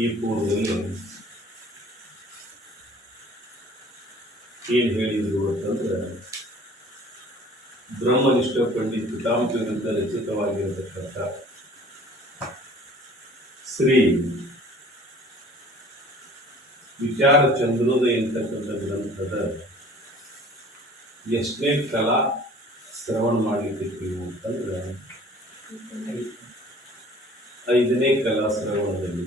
ಈ ಪೂರ್ವದಲ್ಲಿ ಏನ್ ಹೇಳಿದ್ರು ಅಂತಂದ್ರೆ ಬ್ರಹ್ಮನಿಷ್ಠ ಪಂಡಿತ್ ಪಿತಾಮಹರಿಂದ ರಚಿತವಾಗಿರತಕ್ಕಂಥ ಶ್ರೀ ವಿಚಾರ ಚಂದ್ರೋದಯ ಎಂತಕ್ಕಂಥ ಗ್ರಂಥದ ಎಷ್ಟನೇ ಕಲಾ ಶ್ರವಣ ಮಾಡಲಿಕ್ಕೆ ಅಂತಂದ್ರೆ 5ನೇ ಕಲಾ ಶ್ರವಣದಲ್ಲಿ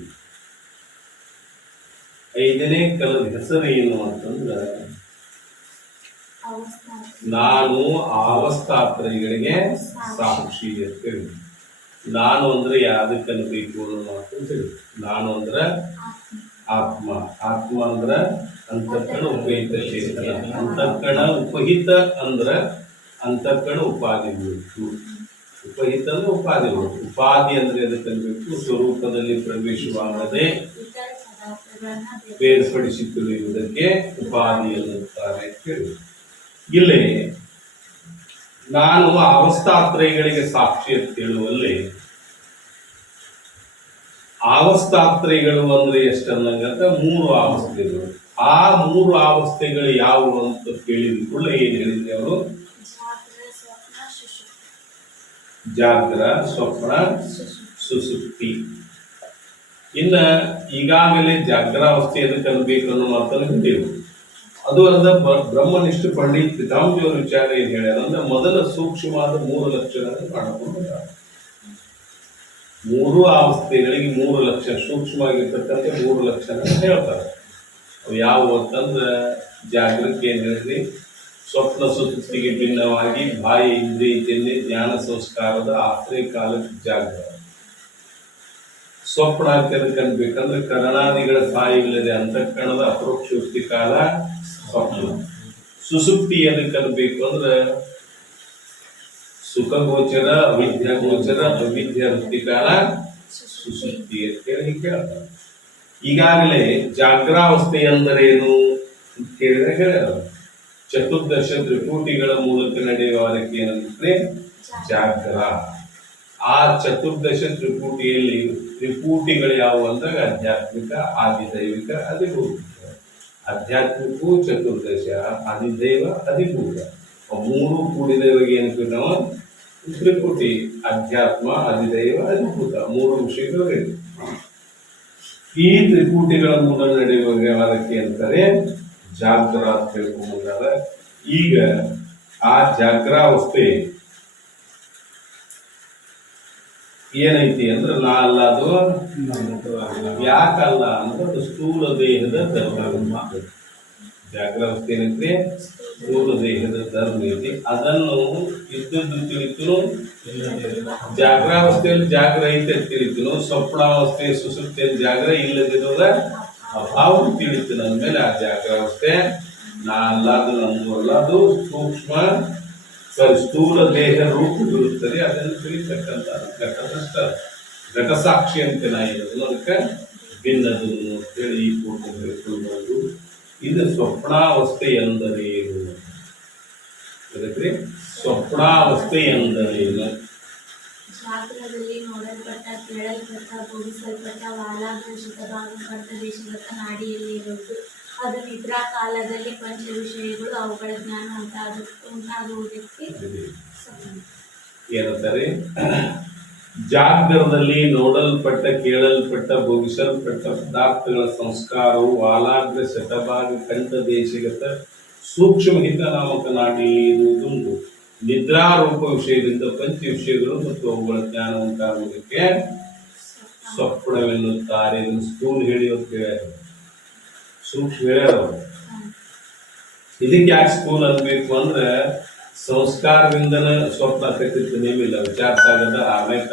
5ನೇ ಕಲದ ಹೆಸರು ಏನು ಅಂತಂದ್ರೆ ನಾನು ಅವಸ್ಥಾತ್ರಯಗಳಿಗೆ ಸಾಕ್ಷಿ ಅಂತ ಹೇಳಿ. ನಾನು ಅಂದ್ರೆ ಯಾವ್ದಕ್ಕೆ ಅನ್ಬೇಕು ಅನ್ನೋ ಮಾತು ಹೇಳಿ. ನಾನು ಅಂದ್ರೆ ಆತ್ಮ. ಆತ್ಮ ಅಂದ್ರ ಅಂತಃಕರಣ ಉಪಹಿತ ಚೇತನ. ಅಂತಃಕರಣ ಉಪಹಿತ ಅಂದ್ರ ಅಂತಃಕರಣ ಉಪಾದಿಗಳು. ಉಪಹಿತ ಅಂದ್ರೆ ಉಪಾದಿಗಳು. ಉಪಾಧಿ ಅಂದ್ರೆ ಅದಕ್ಕೆ ಅನ್ಬೇಕು ಸ್ವರೂಪದಲ್ಲಿ ಪ್ರವೇಶವಾಗದೆ ಬೇರ್ಪಡಿಸಿ ತಿಳಿಯುವುದಕ್ಕೆ ಉಪಾಧಿ ಎನ್ನುತ್ತಾರೆ ಹೇಳಿ. ಇಲ್ಲಿ ನಾನು ಅವಸ್ಥಾತ್ರಯಗಳಿಗೆ ಸಾಕ್ಷಿ ಅಂತ ಹೇಳುವಲ್ಲಿ ಅವಸ್ಥಾತ್ರಯಗಳು ಅಂದ್ರೆ ಎಷ್ಟನ್ನಂಗಂತ 3 ಅವಸ್ಥೆಗಳು. ಆ 3 ಅವಸ್ಥೆಗಳು ಯಾವುವು ಅಂತ ಕೇಳಿದ ಕೂಡ ಏನ್ ಹೇಳಿದ್ರಿ ಅವರು? ಜಾಗ್ರ, ಸ್ವಪ್ನ, ಸುಷುಪ್ತಿ. ಇನ್ನ ಈಗಾಗಲೇ ಜಾಗ್ರಾವಸ್ಥೆ ಎದಕ್ಕೆ ಅನ್ಬೇಕು ಅನ್ನೋ ಮಾತನ್ನು ಹೇಳಿದೆವು. ಅದು ಅಲ್ಲದ ಬ್ರಹ್ಮನಿಷ್ಠ ಪಂಡಿತ್ ಪಿತಾಮಹರ ವಿಚಾರ ಏನ್ ಹೇಳ್ಯಾರ ಅಂದ್ರೆ ಮೊದಲ ಸೂಕ್ಷ್ಮವಾದ 3 ಲಕ್ಷಣಗಳನ್ನು ಕಾಣಬಹುದು. 3 ಅವಸ್ಥೆಗಳಿಗೆ 3 ಲಕ್ಷಣ, ಸೂಕ್ಷ್ಮವಾಗಿರ್ತಕ್ಕಂಥ 3 ಲಕ್ಷಣ ಹೇಳ್ತಾರೆ. ಅವು ಯಾವುವು ಅಂತಂದ್ರೆ ಜಾಗೃತಿ ಏನ್ ಹೇಳಿದ್ರಿ, ಸ್ವಪ್ನ ಸುಷುಪ್ತಿಗೆ ಭಿನ್ನವಾಗಿ ಬಾಹ್ಯ ಇಂದ್ರಿಯ ಜ್ಞಾನ ಸಂಸ್ಕಾರದ ಆಶ್ರಯ ಕಾಲಕ್ಕೆ ಜಾಗ್ರ. ಸ್ವಪ್ನ ಅನ್ಬೇಕಂದ್ರೆ ಕರಣಾದಿಗಳ ಸಾಯಿಲ್ಲದೆ ಅಂತಃಕರಣದ ಅಪರೋಕ್ಷ ವೃತ್ತಿ ಕಾಲ ಸ್ವಪ್ನ. ಸುಸುಪ್ತಿ ಎದಕ್ಕೆ ಅನ್ಬೇಕು ಅಂದ್ರೆ ಸುಖ ಗೋಚರ, ಅವಿದ್ಯಾ ಗೋಚರ, ಅವಿದ್ಯಾ ವೃತ್ತಿ ಕಾಲ ಸುಸುಪ್ತಿ ಅಂತ ಹೇಳಿ ಕೇಳ್ತಾರೆ. ಈಗಾಗಲೇ ಜಾಗ್ರಾವಸ್ಥೆ ಎಂದರೇನು ಅಂತ ಕೇಳಿದ್ರೆ ಹೇಳ್ಯಾರ. ಚತುರ್ದಶ ತ್ರಿಪುಟಿಗಳ ಮೂಲಕ ನಡೆಯುವುದಕ್ಕೆ ಏನಂದ್ರೆ ಜಾಗ್ರ. ಆ ಚತುರ್ದಶ ತ್ರಿಪುಟಿಯಲ್ಲಿ ತ್ರಿಪುಟಿಗಳು ಯಾವುವು ಅಂದಾಗ ಆಧ್ಯಾತ್ಮಿಕ, ಆದಿದೈವಿಕ, ಅಧಿಭೂತ. ಆಧ್ಯಾತ್ಮಿಕವು ಚತುರ್ದಶ, ಆದಿದೈವ, ಅಧಿಭೂತ. 3 ಕೂಡಿದವರಿಗೆ ಏನಕ್ಕೆ ನಾವು ತ್ರಿಪುಟಿ. ಅಧ್ಯಾತ್ಮ, ಅಧಿದೈವ, ಅಧಿಭೂತ 3 ವಿಷಯಗಳು. ಈ ತ್ರಿಪುಟಿಗಳ ಮೂಲ ನಡೆಯುವ ವ್ಯವಹಾರಕ್ಕೆ ಅಂತಾರೆ ಜಾಗ್ರ ಅಂತ ಹೇಳ್ಕೊಂಡ್ಬಂದಾರ. ಈಗ ಆ ಜಾಗ್ರಾವಸ್ಥೆ ಏನೈತಿ ಅಂದ್ರೆ ನಾ ಅಲ್ಲ, ಅದು ಯಾಕಲ್ಲ ಅಂದ್ರೆ ಅದು ಸ್ಥೂಲ ದೇಹದ ಧರ್ಮ. ಜಾಗ್ರಾವಸ್ಥೆ ಏನೈತಿ? ಸ್ಥೂಲ ದೇಹದ ಧರ್ಮ ಐತಿ. ಅದನ್ನು ಇದ್ದದ್ದು ತಿಳಿತು. ಜಾಗ್ರಾವಸ್ಥೆಯಲ್ಲಿ ಜಾಗ್ರ ಐತೆ ಅಂತ ತಿಳಿತು. ಸ್ವಪ್ನಾವಸ್ಥೆ ಸುಸುಪ್ತಿಯಲ್ಲಿ ಜಾಗ್ರ ಇಲ್ಲದಿರೋದ ಅಭಾವ ತಿಳಿತು. ನನ್ನ ಮೇಲೆ ಆ ಜಾಗ್ರಾವಸ್ಥೆ ನಾ ಅಲ್ಲ, ಅದು ನಮ್ದು ಅಲ್ಲ, ಅದು ಸೂಕ್ಷ್ಮ ಸ್ಥೂಲ ದೇಹ ರೂಪ ಬರುತ್ತದೆ. ಅದನ್ನು ತಿಳಿತಕ್ಕಂಥ ಘಟಸಾಕ್ಷಿ ಅಂತ ನಾ ಇರೋದು. ಅದಕ್ಕೆ ಭಿನ್ನದು ಅಂತೇಳಿ ಈ ಪೂರ್ಣ ಹೇಳ್ಕೊಳ್ಬಹುದು. ಇದು ಸ್ವಪ್ನಾವಸ್ಥೆ ಎಂದರೇನು? ಅದಕ್ಕೆ ಸ್ವಪ್ನಾವಸ್ಥೆ ಎಂದರೇನು? ಶಾಸ್ತ್ರದಲ್ಲಿ ನೋಡಲ್ಪಟ್ಟ, ಕೇಳಲ್ಪಟ್ಟ, ಭೋಗಿಸಲ್ಪಟ್ಟ, ವಾಲಾಗ್ರಶಿತ ಭಾಗಪಟ್ಟ ದೇಶಗತ ನಾಡಿಯಲ್ಲಿ ಇರುವುದು. ಅದು ನಿದ್ರಾ ಕಾಲದಲ್ಲಿ ಪಂಚ ವಿಷಯಗಳು ಅವುಗಳ ಜ್ಞಾನ ಉಂಟಾಗುವುದಕ್ಕೆ ಏನಂತಾರೆ? ಜಾಗ್ರದಲ್ಲಿ ನೋಡಲ್ಪಟ್ಟ, ಕೇಳಲ್ಪಟ್ಟ, ಭೋಗಿಸಲ್ಪಟ್ಟ ಪದಾರ್ಥಗಳ ಸಂಸ್ಕಾರವು ವಾಲಾಗ್ರ ಶತಭಾಗ ಕಂಠ ದೇಶಗತ ಸೂಕ್ಷ್ಮ ಹಿತ ನಾಮಕ ನಾಡಿಯಲ್ಲಿ ಇರುವುದುಂಟು. ನಿದ್ರಾರೂಪ ವಿಷಯದಿಂದ ಪಂಚ ವಿಷಯಗಳು ಮತ್ತು ಅವುಗಳ ಜ್ಞಾನ ಉಂಟಾಗುವುದಕ್ಕೆ ಸ್ವಪ್ನವೆನ್ನುತ್ತಾರೆ. ಸ್ಥೂಲ ಹೇಳಿ ಸೂಕ್ಷ್ಮ ಹೇಳ್ಯಾರ. ಇದಕ್ಕೆ ಯಾಕೆ ಸ್ಥೂಲ ಅನ್ಬೇಕು ಅಂದ್ರೆ ಸಂಸ್ಕಾರದಿಂದನ ಸ್ವಪ್ನ ಕಟ್ಟಿತ್ತು ನೇಮಿಲ್ಲ. ವಿಚಾರಸಾಗದ ಆಮೇಲೆ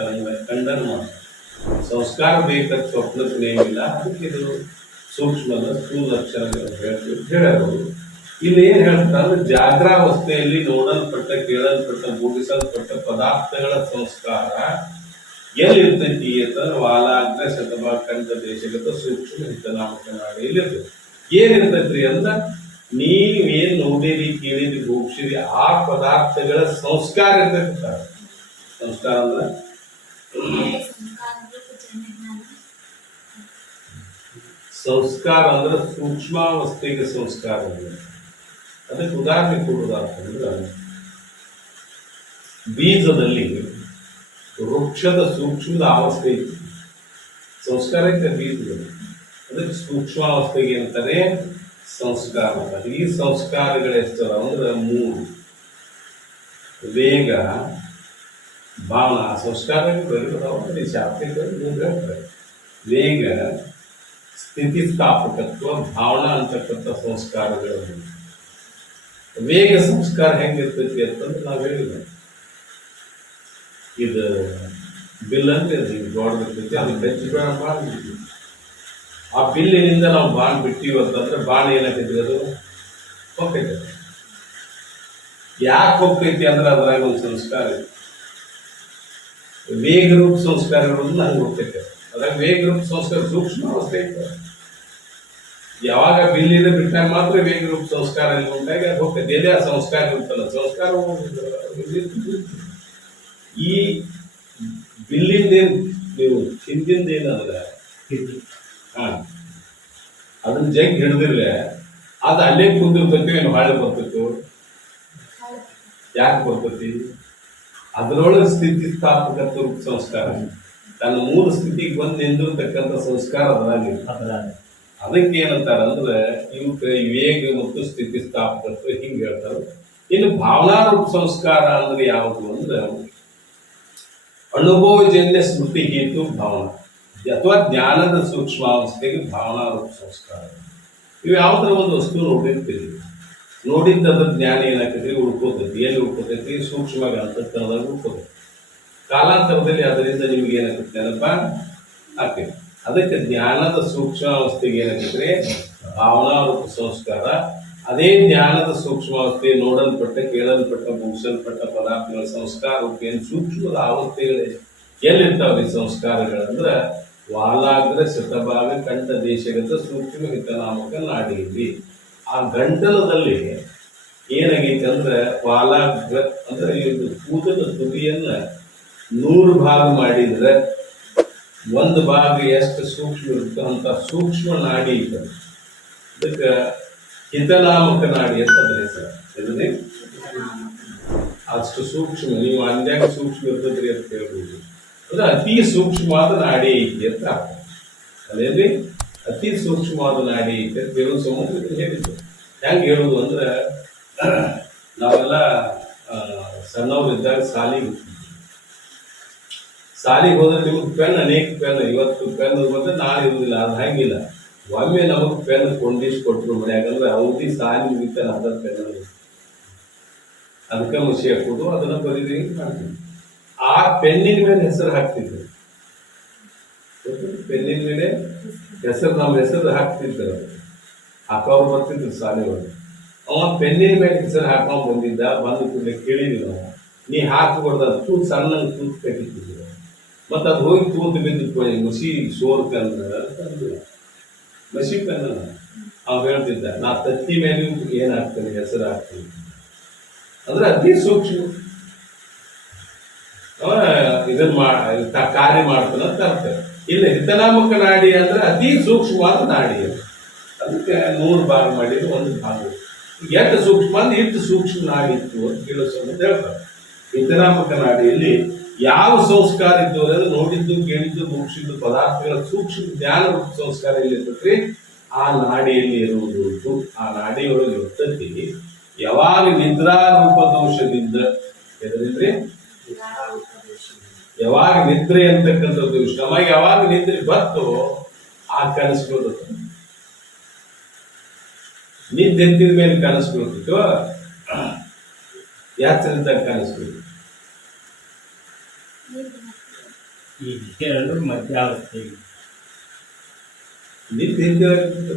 ಖಂಡನ ಮಾಡಿ ಸಂಸ್ಕಾರ ಬೇಕಾದ ಸ್ವಪ್ನಕ್ಕೆ ನೇಮಿಲ್ಲ. ಅದಕ್ಕೆ ಇದು ಸೂಕ್ಷ್ಮದ ಸ್ಥೂಲ ಲಕ್ಷಣಗಳು ಹೇಳ್ಯಾರ. ಇಲ್ಲಿ ಏನ್ ಹೇಳ್ತಾರೆ ಅಂದ್ರೆ ಜಾಗ್ರಾವಸ್ಥೆಯಲ್ಲಿ ನೋಡಲ್ಪಟ್ಟ, ಕೇಳಲ್ಪಟ್ಟ, ಭೋಗಿಸಲ್ಪಟ್ಟ ಪದಾರ್ಥಗಳ ಸಂಸ್ಕಾರ ಎಲ್ಲಿರ್ತೈತಿ ಅಂತಂದ್ರೆ ವಾಲಾಗ್ರ ಶತಭಾಗ ಕಂಠ ದೇಶಗತ ಸೂಕ್ಷ್ಮ ಹಿತನಾಮಕ ನಾಡಿಯಲ್ಲಿ ಇರ್ತೈತಿ. ಏನಿರ್ತೈತ್ರಿ ಅಂದ್ರ ನೀವೇನ್ ನೋಡಿರಿ, ಕೇಳಿರಿ, ಭೋಗಿಸಿರಿ ಆ ಪದಾರ್ಥಗಳ ಸಂಸ್ಕಾರ ಇರ್ತೈತಿ. ಸಂಸ್ಕಾರ ಅಂದ್ರೆ ಸಂಸ್ಕಾರ ಅಂದ್ರೆ ಸೂಕ್ಷ್ಮಾವಸ್ಥೆಗೆ ಸಂಸ್ಕಾರ ಅಂದ್ರೆ. ಅದಕ್ಕೆ ಉದಾಹರಣೆ ಕೊಡುವುದಾತಂದ್ರೆ ಬೀಜದಲ್ಲಿ ವೃಕ್ಷದ ಸೂಕ್ಷ್ಮದ ಅವಸ್ಥೆ ಇತ್ತು, ಸಂಸ್ಕಾರ ಇತ್ತು ಬೀಜದಲ್ಲಿ. ಅದಕ್ಕೆ ಸೂಕ್ಷ್ಮಾವಸ್ಥೆಗೆ ಅಂತಾನೆ ಸಂಸ್ಕಾರ ಅಂತಾರೆ. ಈ ಸಂಸ್ಕಾರಗಳು ಎಷ್ಟು ಅಂದ್ರೆ 3: ವೇಗ, ಭಾವನ. ಸಂಸ್ಕಾರಗಳು ಬರೀ ಶಾಸ್ತ್ರದಲ್ಲಿ 3 ಹೇಳ್ತಾರೆ: ವೇಗ, ಸ್ಥಿತಿಸ್ಥಾಪಕತ್ವ, ಭಾವನಾ ಅಂತಕ್ಕಂಥ ಸಂಸ್ಕಾರಗಳು. ವೇಗ ಸಂಸ್ಕಾರ ಹೆಂಗಿರ್ತೈತಿ ಅಂತಂದ್ರೆ ನಾವು ಹೇಳಿದ ಇದು ಬಿಲ್ ಅಂದ್ರೆ ಅದು ದೊಡ್ಡದಿರ್ತೈತಿ, ಅದು ಬೆಚ್ಚ ಬಾಣ ಬಿಡ್ತೀವಿ. ಆ ಬಿಲ್ಲಿನಿಂದ ನಾವು ಬಾಣ್ ಬಿಟ್ಟಿವಿ ಅಂತಂದ್ರೆ ಬಾಣ ಏನಾಗ್ತೈತಿ, ಅದು ಹೋಗ್ತೈತೆ. ಯಾಕೆ ಹೋಗ್ತೈತಿ ಅಂದ್ರೆ ಅದ್ರಾಗ ಒಂದು ಸಂಸ್ಕಾರ ಇದೆ. ವೇಗ ರೂಪ ಸಂಸ್ಕಾರಗಳು ಹಂಗೆ ಹೋಗ್ತೈತೆ. ಅದ್ರಾಗ ವೇಗ ರೂಪ ಸಂಸ್ಕಾರ ಸೂಕ್ಷ್ಮ ಅವಸ್ಥೆ ಐತೆ. ಯಾವಾಗ ಬಿಲ್ಲಿನ ಬಿಟ್ಟಾಗ ಮಾತ್ರ ವೇಗ ರೂಪ ಸಂಸ್ಕಾರ ಉಂಟಾಗಿ ಅದು ಹೋಗ್ತೈತೆ. ಎದೆ ಆ ಸಂಸ್ಕಾರ ಇರ್ತಲ್ಲ, ಸಂಸ್ಕಾರ ಈ ಬಿಲ್ಲಿಂದೇನು ನೀವು ಹಿಂದಿಂದೇನಂದ್ರೆ ಅದನ್ನ ಜಗ್ ಹಿಡಿದಿರ್ಲೆ ಅದು ಅಲ್ಲೇ ಕುಂದಿರ್ತೈತಿ, ಏನು ಹಾಳೆ ಬರ್ತೈತು? ಯಾಕೆ ಬರ್ತೈತಿ? ಅದರೊಳಗೆ ಸ್ಥಿತಿಸ್ಥಾಪಕತ್ವ ಸಂಸ್ಕಾರ, ತನ್ನ ಮೂಲ ಸ್ಥಿತಿಗೆ ಬಂದು ನಿಂದಿರ್ತಕ್ಕಂಥ ಸಂಸ್ಕಾರ ಅದ್ರಾಗ. ಅದಕ್ಕೆ ಏನಂತಾರ ಅಂದ್ರೆ ಇವಕ್ಕೆ ವೇಗ ಮತ್ತು ಸ್ಥಿತಿಸ್ಥಾಪಕತ್ವ ಹಿಂಗೆ ಹೇಳ್ತಾರೆ. ಇನ್ನು ಭಾವನಾರೂಪ ಸಂಸ್ಕಾರ ಅಂದ್ರೆ ಯಾವುದು ಅಂದ್ರೆ ಅನುಭವಜನ್ಯ ಸ್ಮೃತಿ ಹೇತು ಭಾವನಾ ಅಥವಾ ಜ್ಞಾನದ ಸೂಕ್ಷ್ಮಾವಸ್ಥೆಗೆ ಭಾವನಾರೂಪ ಸಂಸ್ಕಾರ. ಇವು ಯಾವ್ದ್ರ ಒಂದು ವಸ್ತು ನೋಡಿರ್ತೀರಿ, ನೋಡಿದ್ದದ ಜ್ಞಾನ ಏನಾಗ್ತೈತಿ, ಉಳ್ಕೋತೈತಿ. ಎಲ್ಲಿ ಉಳ್ಕೋತೈತಿ? ಸೂಕ್ಷ್ಮ ಅಂತಕ್ಕಂಥದಾಗ ಉಳ್ಕೋತೈತಿ. ಕಾಲಾಂತರದಲ್ಲಿ ಅದರಿಂದ ನಿಮ್ಗೆ ಏನಾಗ್ತೈತಿ, ನೆನಪ ಆಗ್ತೈತಿ. ಅದಕ್ಕೆ ಜ್ಞಾನದ ಸೂಕ್ಷ್ಮಾವಸ್ಥೆಗೆ ಏನಾಗ್ತೈತ್ರಿ, ಭಾವನಾರೂಪ ಸಂಸ್ಕಾರ. ಅದೇ ಜ್ಞಾನದ ಸೂಕ್ಷ್ಮಾವಸ್ಥೆ ನೋಡಲ್ಪಟ್ಟ, ಕೇಳಲ್ಪಟ್ಟ, ಮುಗಿಸಲ್ಪಟ್ಟ ಪದಾರ್ಥಗಳ ಸಂಸ್ಕಾರ ಏನು ಸೂಕ್ಷ್ಮದ ಅವಸ್ಥೆಗಳೇ ಎಲ್ಲಿರ್ತಾವ್ರಿ ಸಂಸ್ಕಾರಗಳಂದ್ರೆ ವಾಲಾಗ್ರ ಶತಭಾಗ ಕಂಠ ದೇಶಗತ ಸೂಕ್ಷ್ಮ ಹಿತನಾಮಕ ನಾಡಿಯಲ್ಲಿ. ಆ ಗಂಟಲದಲ್ಲಿ ಏನಾಗೈತೆ ಅಂದ್ರೆ ವಾಲಾಗ್ರ ಅಂದ್ರೆ ಇದು ಕೂದಲ ತುದಿಯನ್ನ 100 ಭಾಗ ಮಾಡಿದ್ರೆ ಒಂದು ಭಾಗ ಎಷ್ಟು ಸೂಕ್ಷ್ಮ ಇರುತ್ತೋ ಅಂತ ಸೂಕ್ಷ್ಮ ನಾಡಿ ಐತೆ. ಅದಕ್ಕೆ ಹಿತನಾಮಕ ನಾಡಿ ಅಂತ ಅದ್ರ ಹೆಸರು. ಇದನ್ನೇ ಅಷ್ಟು ಸೂಕ್ಷ್ಮ, ನೀವು ಅಂದ್ಯಾಗ ಸೂಕ್ಷ್ಮ ಇರ್ತದ್ರಿ ಅಂತ ಹೇಳ್ಬೋದು. ಅಂದ್ರೆ ಅತಿ ಸೂಕ್ಷ್ಮವಾದ ನಾಡಿ ಐತಿ ಅಂತ ಅರ್ಥ. ಅದೇನ್ರಿ ಅತಿ ಸೂಕ್ಷ್ಮವಾದ ನಾಡಿ ಐತಿ ಅಂತ ಹೇಳೋ ಸಮುದ್ರದಲ್ಲಿ ಹೇಳಿದ್ರು. ಹೆಂಗೆ ಹೇಳೋದು ಅಂದ್ರೆ ನಾವೆಲ್ಲ ಸಣ್ಣವರಿದ್ದಾಗ ಸಾಲಿಗೆ ಹೋದ್ರೆ ನಿಮಗೆ ಪೆನ್ ಅನೇಕ ಪೆನ್, ಇವತ್ತು ಪೆನ್ ಬಂದ್ರೆ ನಾಳೆ ಇರುವುದಿಲ್ಲ. ಅದು ಹಂಗಿಲ್ಲ. ಒಮ್ಮೆ ನಮಗೆ ಪೆನ್ ಕೊಂಡಿಸ್ಕೊಟ್ರು ಮನ್ಯಾಗಂದ್ರೆ ಅವ್ರಿಗೆ ಸಾಲಿ ಮುಗಿತಾನೆ ಅದ ಪೆನ್ ಅದಕ್ಕೆ ಮುಸಿ ಹಾಕೋದು, ಅದನ್ನ ಬರೀರಿ ಮಾಡ್ತೀವಿ. ಆ ಪೆನ್ನಿನ ಮೇಲೆ ಹೆಸರು ಹಾಕ್ತಿದ್ರು. ಪೆನ್ನಿನ ಮೇಲೆ ಹೆಸರು, ನಮ್ಮ ಹೆಸರು ಹಾಕ್ತಿದ್ರು, ಹಾಕೋರು ಬರ್ತಿದ್ರು ಸಾಲಿ ಒಳಗೆ. ಅವ ಪೆನ್ನಿನ ಮೇಲೆ ಹೆಸರು ಹಾಕೊಂಡ್ ಬಂದಿದ್ದ. ಬಂದು ಕೂಡಲೇ ಕೇಳಿದ್ವಿ ನಾವು, ನೀ ಹಾಕಬಾರ್ದು, ಅದು ತೂತ್ ಸಣ್ಣ ತೂತ್ ಕಟ್ಟಿದ್ರು. ಮತ್ತು ಅದು ಹೋಗಿ ತೂತು ಬಿದ್ದು ಮಸಿ ಸೋರ್ ಪೆನ್ ಮಸಿ ಪೆನ್. ಅವ್ ಹೇಳ್ತಿದ್ದ, ನಾ ತತ್ತಿ ಮೇಲೆ ಏನಾಗ್ತೇನೆ ಹೆಸರು ಹಾಕ್ತೀನಿ ಅಂದ್ರೆ ಅತಿ ಸೂಕ್ಷ್ಮ ಇದನ್ನ ಕಾರ್ಯ ಮಾಡ್ತಾನೆ ಅಂತ ಅರ್ಥ. ಇಲ್ಲ ಹಿತನಾಮಕ ನಾಡಿ ಅಂದ್ರೆ ಅತಿ ಸೂಕ್ಷ್ಮವಾದ ನಾಡಿ. ಅದಕ್ಕೆ 100 ಭಾಗ ಮಾಡಿದ್ರೆ ಒಂದು ಭಾಗ. ಎಷ್ಟು ಸೂಕ್ಷ್ಮ ಅಂದ್ರೆ ಇಷ್ಟು ಸೂಕ್ಷ್ಮ ನಾಡಿ ಇತ್ತು ಅಂತ ಕೇಳಿಸೋ ಅಂತ ಹೇಳ್ತಾರೆ. ಹಿತನಾಮಕ ನಾಡಿಯಲ್ಲಿ ಯಾವ ಸಂಸ್ಕಾರ ಇದ್ದು ಅಂದ್ರೆ ನೋಡಿದ್ದು, ಕೇಳಿದ್ದು, ಮುಗಿಸಿದ್ದು ಪದಾರ್ಥಗಳ ಸೂಕ್ಷ್ಮ ಜ್ಞಾನ ಸಂಸ್ಕಾರ ಎಲ್ಲಿರ್ತೈತ್ರಿ, ಆ ನಾಡಿಯಲ್ಲಿ ಇರುವುದು. ಆ ನಾಡಿಯೊಳಗೆ ಇರ್ತೈತಿ. ಯಾವಾಗ ನಿದ್ರಾರೂಪ ದೋಷದಿಂದ ಎದರಿದ್ರೆ, ಯಾವಾಗ ನಿದ್ರೆ ಅಂತಕ್ಕಂಥದ್ದು ಶ್ರಮ, ಯಾವಾಗ ನಿದ್ರೆ ಬರ್ತೋ ಆ ಕನಸು ಬರುತ್ತೆ. ನಿದ್ದೆ ಎದ್ದಿದ ಮೇಲೆ ಕನಸು ಬೀಳ್ತಿತ್ತು, ಯಾತ್ರಿದ್ದಾಗ ಕನಸು ಬೀಳ್ತಿತ್ತು.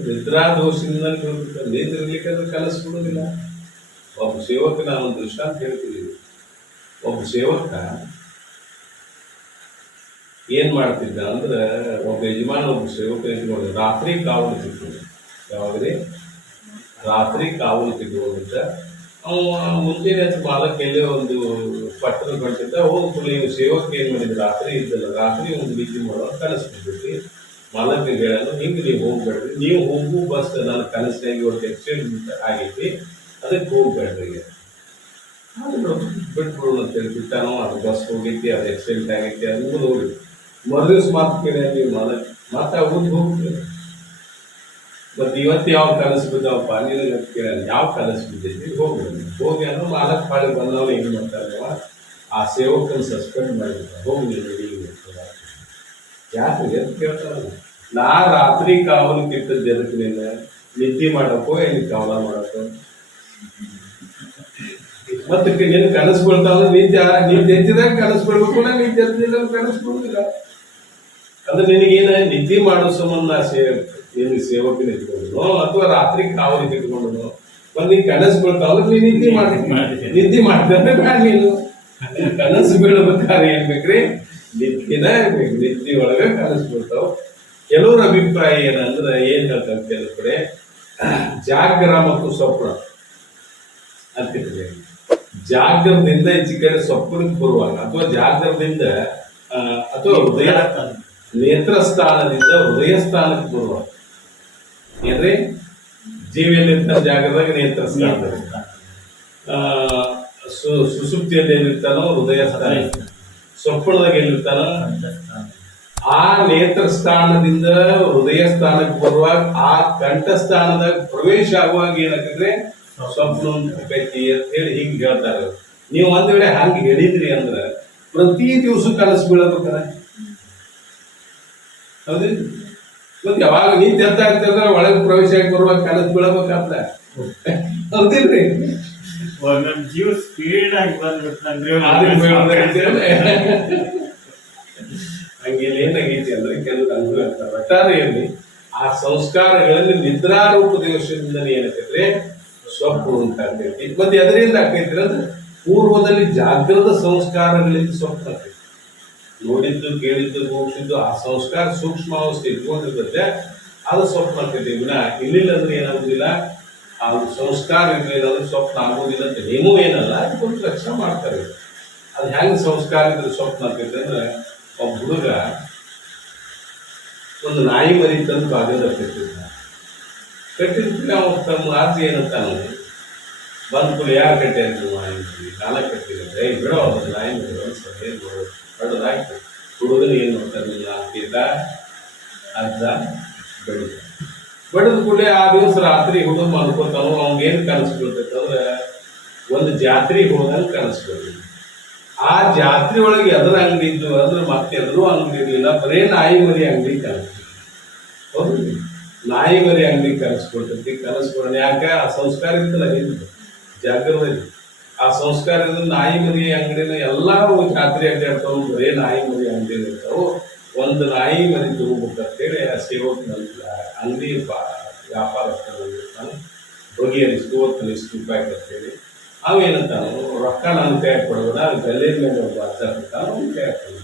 ನಿದ್ರಾ ದೋಷದಿಂದ ನಿದ್ರೆ ಇರ್ಲಿಕ್ಕಂದ್ರೆ ಕನಸು ಬಿಡೋದಿಲ್ಲ. ಒಬ್ಬ ಸೇವಕ, ನಾವೊಂದು ದೃಷ್ಟಾಂತ ಹೇಳ್ತಿದ್ದೀವಿ. ಒಬ್ಬ ಸೇವಕ ಏನ್ ಮಾಡ್ತಿದ್ದ ಅಂದ್ರೆ, ಒಬ್ಬ ಯಜಮಾನ ಒಬ್ಬ ಸೇವಕ ಯಜಮಾನ ರಾತ್ರಿ ಕಾವಲು ತಿಳ್ಕೊಂಡು, ಯಾವಾಗ್ರಿ ರಾತ್ರಿ ಕಾವಲು ತಿಳ್ಕೊಂಡಿದ್ದ. ಅವ ಮುಂಚೆನೆ ಮಾಲಕ್ಕೆ ಎಲ್ಲೇ ಒಂದು ಪಟ್ಟಣ ಬರ್ತಿದ್ದ. ಹೋಗ್ಕೊಳ್ಳಿ, ಸೇವಕ ಏನ್ ಮಾಡಿದ್ರು, ರಾತ್ರಿ ಇದ್ದಲ್ಲ, ರಾತ್ರಿ ಒಂದು ರೀತಿ ಮಾಡೋ ಕನಸು ಬಿಡ್ತೈತಿ. ಮಾಲಕರಿಗೆ ಹೇಳೋದು ಹಿಂಗೆ ನೀವು ಹೋಗ್ಬೇಡ್ರಿ, ನೀವು ಹೋಗು ಬಸ್ ನನ್ನ ಕನಸಿನಾಗ ಇವತ್ತು ಆಕ್ಸಿಡೆಂಟ್ ಆಗೈತಿ ಅದಕ್ಕೆ ಹೋಗ್ಬೇಡ್ರಿ ಬಿಟ್ಬಿಡು ಅಂತ ಹೇಳಿ ಬಿಟ್ಟಾನೋ. ಅದು ಬಸ್ ಹೋಗೈತಿ, ಅದು ಆಕ್ಸಿಡೆಂಟ್ ಆಗೈತಿ, ಅದು ಹೋಗಿ ಮರುದಿವ್ಸ ಮಾತು ಕೇಳಿ ನೀವು ಮಾಲಕ್ ಮತ್ತೆ ಅವ್ರಿಗೆ ಹೋಗ್ಬಿಡ್ರಿ. ಮತ್ತೆ ಇವತ್ತು ಯಾವ ಕನಸು ಬಿದ್ದಾವಪ್ಪ ನಿನಗೆ ಕೇಳ ಯಾವ ಕನಸು ಬಿದ್ದೈತಿ ಹೋಗಿ ಅನ್ನೋ ಮಾಲಕ್ ಪಾಳಿ ಬಂದವನು ಏನು ಮಾಡ್ತಾರವ ಆ ಸೇವಕನ ಸಸ್ಪೆಂಡ್ ಮಾಡಿರ್ತಾರೆ, ಹೋಗಿ ನೀನು ಯಾಕೆ ಅಂತ ಕೇಳ್ತಾರ. ನಾ ರಾತ್ರಿ ಕಾವಲು ಕಿಟ್ಟದ್ದು ಎದಕ್ಕೆ ನೀನು ನಿದ್ದೆ ಮಾಡಕ್ಕೋ ಏನು ಕಾವಲ ಮಾಡಕ್ಕೋ? ಮತ್ತೆ ನೀನು ಕನಸು ಬೀಳ್ತಾವ ನಿದ್ದೆ ಎದ್ದಿದಾಗ ಕನಸು ಬೀಳ್ಬೇಕು, ನಿದ್ದೆ ಎದ್ದಿಲ್ಲ ಕನಸು ಬೀಳುದಿಲ್ಲ. ಅದು ನಿನಗೇನ ನಿದ್ದೆ ಮಾಡೋ ಸಂಬಂಧ ನಿನಗೆ ಸೇವಕನ ಇಟ್ಕೊಂಡ್ರು ಅಥವಾ ರಾತ್ರಿ ಕಾವಲಿಗೆ ಇಟ್ಕೊಂಡ್ರು ಒಂದ್ ನೀನ್ ಕನಸು ಬೀಳ್ತಾವ ನೀನ್ ನಿದ್ದೆ ನಿದ್ದೆ ಮಾಡ್ತಾರೆ ಬೇಡ. ನೀನು ಕನಸು ಬೀಳ್ಬೇಕಾದ್ರೆ ಏನ್ ಬೇಕ್ರಿ? ನಿದ್ದಿನ ಇರ್ಬೇಕು. ನಿದ್ದೆ ಒಳಗ ಕನಸು ಬೀಳ್ತಾವ. ಕೆಲವ್ರ ಅಭಿಪ್ರಾಯ ಏನಂದ್ರೆ ಏನ್ ಹೇಳ್ತಾರೆ ಕೆಲವು ಕಡೆ ಜಾಗ್ರ ಮತ್ತು ಸ್ವಪ್ನ ಅಂತ ಜಾಗ್ರದಿಂದ ಹೆಚ್ಚು ಕಡೆ ಸ್ವಪ್ನಕ್ಕೆ ಬರುವಾಗ ಅಥವಾ ಜಾಗ್ರದಿಂದ ಅಥವಾ ಹೃದಯ ನೇತ್ರ ಸ್ಥಾನದಿಂದ ಹೃದಯ ಸ್ಥಾನಕ್ಕೆ ಬರುವಾಗ ಏನ್ರಿ ಜೀವಿಯಲ್ಲಿರ್ತಾನೆ ಜಾಗದಾಗ ನೇತ್ರ ಸ್ಥಾನದಲ್ಲಿ, ಸುಸುಪ್ತಿಯಲ್ಲಿ ಎಲ್ಲಿರ್ತಾನೋ ಹೃದಯ ಸ್ಥಾನ, ಸ್ವಪ್ನದಾಗ ಎಲ್ಲಿರ್ತಾನ ಆ ನೇತ್ರ ಸ್ಥಾನದಿಂದ ಹೃದಯ ಸ್ಥಾನಕ್ಕೆ ಬರುವಾಗ ಆ ಕಂಠ ಸ್ಥಾನದಾಗ ಪ್ರವೇಶ ಆಗುವಾಗ ಏನಾಗ್ತದ್ರೆ ಸ್ವಪ್ನ ಕೈತಿ ಅಂತ ಹೇಳಿ ಹಿಂಗ್ ಹೇಳ್ತಾರೆ. ನೀವು ಒಂದ್ ವೇಳೆ ಹಂಗೆ ಹೇಳಿದ್ರಿ ಅಂದ್ರ ಪ್ರತಿ ದಿವಸ ಕನಸು ಬೀಳಬೇಕಾರ ಹೌದಿ? ಮತ್ತೆ ಯಾವಾಗ ನೀನ್ ಜರ್ತಾ ಇರ್ತಂದ್ರ ಒಳಗೆ ಪ್ರವೇಶ ಆಗಿ ಬರುವಾಗ ಕನಸು ಬೀಳಬೇಕಂತ ಹೌದಿಲ್ರಿ? ಒಂದೊಂದು ಜೀವ ಸ್ಪೀಡ್ ಆಗಿ ಬಂದ್ಬಿಡ್ತಂದ್ರೆ ಹಂಗೆಲ್ಲ ಏನಾಗೈತಿ ಅಂದ್ರೆ ಕೆಲವು ಅನುಕೂಲ ಆಗ್ತಾರೆ. ಒಟ್ಟಾರೆಯಲ್ಲಿ ಆ ಸಂಸ್ಕಾರಗಳಲ್ಲಿ ನಿದ್ರಾರೂಪ ದಿವಸದಿಂದ ಏನಾಗ್ತೈತ್ರಿ ಸ್ವಪ್ನ ಉಂಟಾಗ್ತೈತಿ. ಮತ್ತೆ ಅದರಿಂದ ಆಗ್ತೈತಿ ಅಂದ್ರೆ ಪೂರ್ವದಲ್ಲಿ ಜಾಗೃತ ಸಂಸ್ಕಾರಗಳಿಂದ ಸ್ವಪ್ನ ಆಗ್ತೈತಿ. ನೋಡಿದ್ದು ಕೇಳಿದ್ದು ಘೋಷಿದ್ದು ಆ ಸಂಸ್ಕಾರ ಸೂಕ್ಷ್ಮಾವಸ್ಥೆ ಇಟ್ಕೊಂಡಿರ್ತದೆ, ಅದು ಸ್ವಪ್ನ ಆಗ್ತೈತಿ. ಇಲ್ಲಿಲ್ಲ ಅಂದ್ರೆ ಏನಾಗುದಿಲ್ಲ, ಆ ಸಂಸ್ಕಾರ ಇರಲಿಲ್ಲ ಅಂದ್ರೆ ಸ್ವಪ್ನ ಆಗೋದಿಲ್ಲ ಅಂತ ನೇಮೂ ಏನಲ್ಲ, ಅದಕ್ಕೊಂದು ರಕ್ಷಣೆ ಮಾಡ್ತಾರೆ. ಅದು ಹೆಂಗೆ ಸಂಸ್ಕಾರ ಇದ್ರೆ ಸ್ವಪ್ನ ಆಗ್ತೈತೆ ಅಂದ್ರೆ ಒಬ್ಬ ಹುಡುಗ ಒಂದು ನಾಯಿ ಮರಿ ತಂದು ಬಾಗಿಲ ಕಟ್ಟಿರ್ತೀವಿ. ಅವ ತಮ್ಮ ಆರ್ಜಿ ಏನಂತ ಬಂದ್ಕೂಲ ಯಾರು ಕಟ್ಟೆ ಅಂತ ನಾಯಿ ಮರಿ ನಾಲ್ಕ ಕಟ್ಟಿದ್ರೆ ಬಿಡೋ ನಾಯಿ ಮರಿ ಒಂದ್ಸಲ ಏನ್ ಬಡದಾಯ್ತು. ಹುಡುಗನ ಏನ್ ಮಾಡ್ತಾರೆ ಅಂತೀತ ಅಜ್ಜ ಬಡದ ಕೂಡಲೇ ಆ ದಿವಸ ರಾತ್ರಿ ಹುಡುಗ ಅನ್ಕೋತಾನು ಅವಂಗೇನು ಕನಸು ಬೀಳ್ತೈತೆ ಅಂದ್ರೆ ಒಂದು ಜಾತ್ರೆಗೆ ಹೋದಂಗೆ ಕನಸು ಬೀಳ್ತೈತಿ. ಆ ಜಾತ್ರೆ ಒಳಗೆ ಎದರ ಅಂಗಡಿ ಇದ್ದು ಅಂದ್ರೆ ಮತ್ತೆ ಎದುರು ಅಂಗಡಿ ಇರ್ಲಿಲ್ಲ, ಬರೇ ನಾಯಿ ಮರಿ ಅಂಗಡಿ ಕನಸು. ಹೌದು, ನಾಯಿ ಮರಿ ಅಂಗಡಿ ಕನಸ್ಕೊಳ್ತೈತಿ. ಕನಸ್ಕೊಳ್ಳೋಣ ಯಾಕೆ? ಆ ಸಂಸ್ಕಾರ ಇರ್ತಲ್ಲ ಹಿಂದೆ ಜಾಗರದಲ್ಲಿ, ಆ ಸಂಸ್ಕಾರದಿಂದ ನಾಯಿ ಮರಿ ಅಂಗಡಿನ ಎಲ್ಲಾ ಜಾತ್ರೆ ಅಡ್ಡಾಡ್ತಾವು, ಬರೇ ನಾಯಿ ಮರಿ ಅಂಗಡಿ ಇರ್ತಾವು. ಒಂದು ನಾಯಿ ಮರಿ ತಗೋಬೇಕಂತೇಳಿ ಆ ಸೇವಕನಲ್ಲಿ ಅಂಗಡಿ ವ್ಯಾಪಾರಸ್ಥನಿರ್ತಾನೆ, ಬಗೆಹರಿಸ್ತು ಇಷ್ಟು ರೂಪಾಯಿ ಅಂತೇಳಿ ಅವೇನಂತಾನು ರೊಕ್ಕ ನನ್ನ ಕೈ ಕೊಡೋದ ಗಲ್ಲಿನ ಮೇಲೆ ಒಬ್ಬ ಅಜ್ಜ ಇರ್ತಾನ, ಅವ್ನ ಕೈ ಹಾಕ್ತಾನೆ.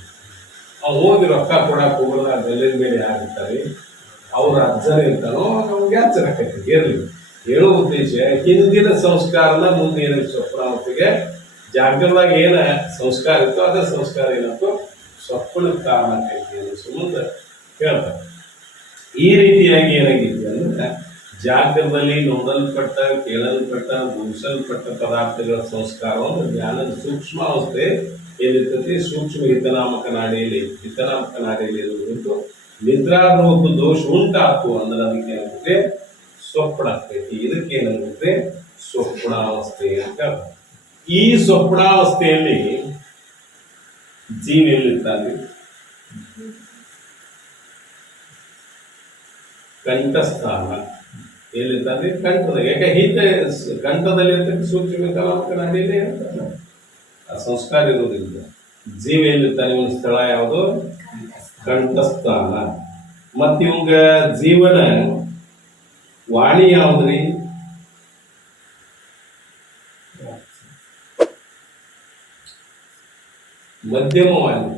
ಅವ್ನು ಹೋಗಿ ರೊಕ್ಕ ಕೊಡಕ್ಕೆ ಹೋಗೋದ ಆ ಗಲ್ಲಿನ ಮೇಲೆ ಯಾರಿರ್ತಾರೆ ಅವ್ರ ಅಜ್ಜನ ಇರ್ತಾನೋ ಅವ್ನಿಗೆ ಅಜ್ಜನ ಕೈತಿ ಇರಲಿ. ಹೇಳೋ ಉದ್ದೇಶ ಹಿಂದಿನ ಸಂಸ್ಕಾರನ ಮುಂದೆ ಏನಾಗಿ ಸ್ವಪ್ನಾವತಿಗೆ ಜಾಗೃತದಾಗ ಏನ ಸಂಸ್ಕಾರ ಇತ್ತು ಅದೇ ಸಂಸ್ಕಾರ ಏನಾಯ್ತು ಸ್ವಪ್ನ ಕಾರಣ ಕೈತಿ ಅನ್ನೋ ಸಂಬಂಧ ಹೇಳ್ತಾರೆ. ಈ ರೀತಿಯಾಗಿ ಏನಾಗಿತ್ತು ಅಂದ್ರೆ ಜಾಗೃತದಲ್ಲಿ ನೋಡಲ್ಪಟ್ಟ ಕೇಳಲ್ಪಟ್ಟ ಗುಣಿಸಲ್ಪಟ್ಟ ಪದಾರ್ಥಗಳ ಸಂಸ್ಕಾರವನ್ನು ಜ್ಞಾನದ ಸೂಕ್ಷ್ಮಾವಸ್ಥೆ ಏನಿರ್ತೈತಿ ಸೂಕ್ಷ್ಮ ಹಿತನಾಮಕ ನಾಡಿಯಲ್ಲಿ ಇರೋದು ನಿದ್ರಾರೂಪ ದೋಷ ಉಂಟಾಕು ಅಂದ್ರೆ ಅದಕ್ಕೆ ಏನಾಗುತ್ತೆ ಸ್ವಪ್ನ ಆಗ್ತೈತಿ. ಇದಕ್ಕೆ ಏನಾಗುತ್ತೆ ಸ್ವಪ್ನಾವಸ್ಥೆ ಅಂತ. ಈ ಸ್ವಪ್ನಾವಸ್ಥೆಯಲ್ಲಿ ಜೀವ ಎಲ್ಲಿರ್ತಾನೆ? ಕಂಠಸ್ಥಾನ ಎಲ್ಲಿರ್ತಾನೆ? ಕಂಠದಾಗ. ಯಾಕೆ ಹಿತ ಕಂಠದಲ್ಲಿ ಇರ್ತಕ್ಕ ಸೂಕ್ಷ್ಮ ಹಿತನಾಮಕ ನಾಡಿಯಲ್ಲಿ ಇರ್ತಾನೆ ಆ ಸಂಸ್ಕಾರ ಇರೋದ್ರಿಂದ. ಜೀವ ಎಲ್ಲಿರ್ತಾನೆ? ಒಂದು ಸ್ಥಳ ಯಾವುದು? ಕಂಠಸ್ಥಾನ. ಮತ್ತ ಇವಂಗ ಜೀವನ ವಾಣಿ ಯಾವ್ದ್ರಿ? ಮಧ್ಯಮ ವಾಣಿ.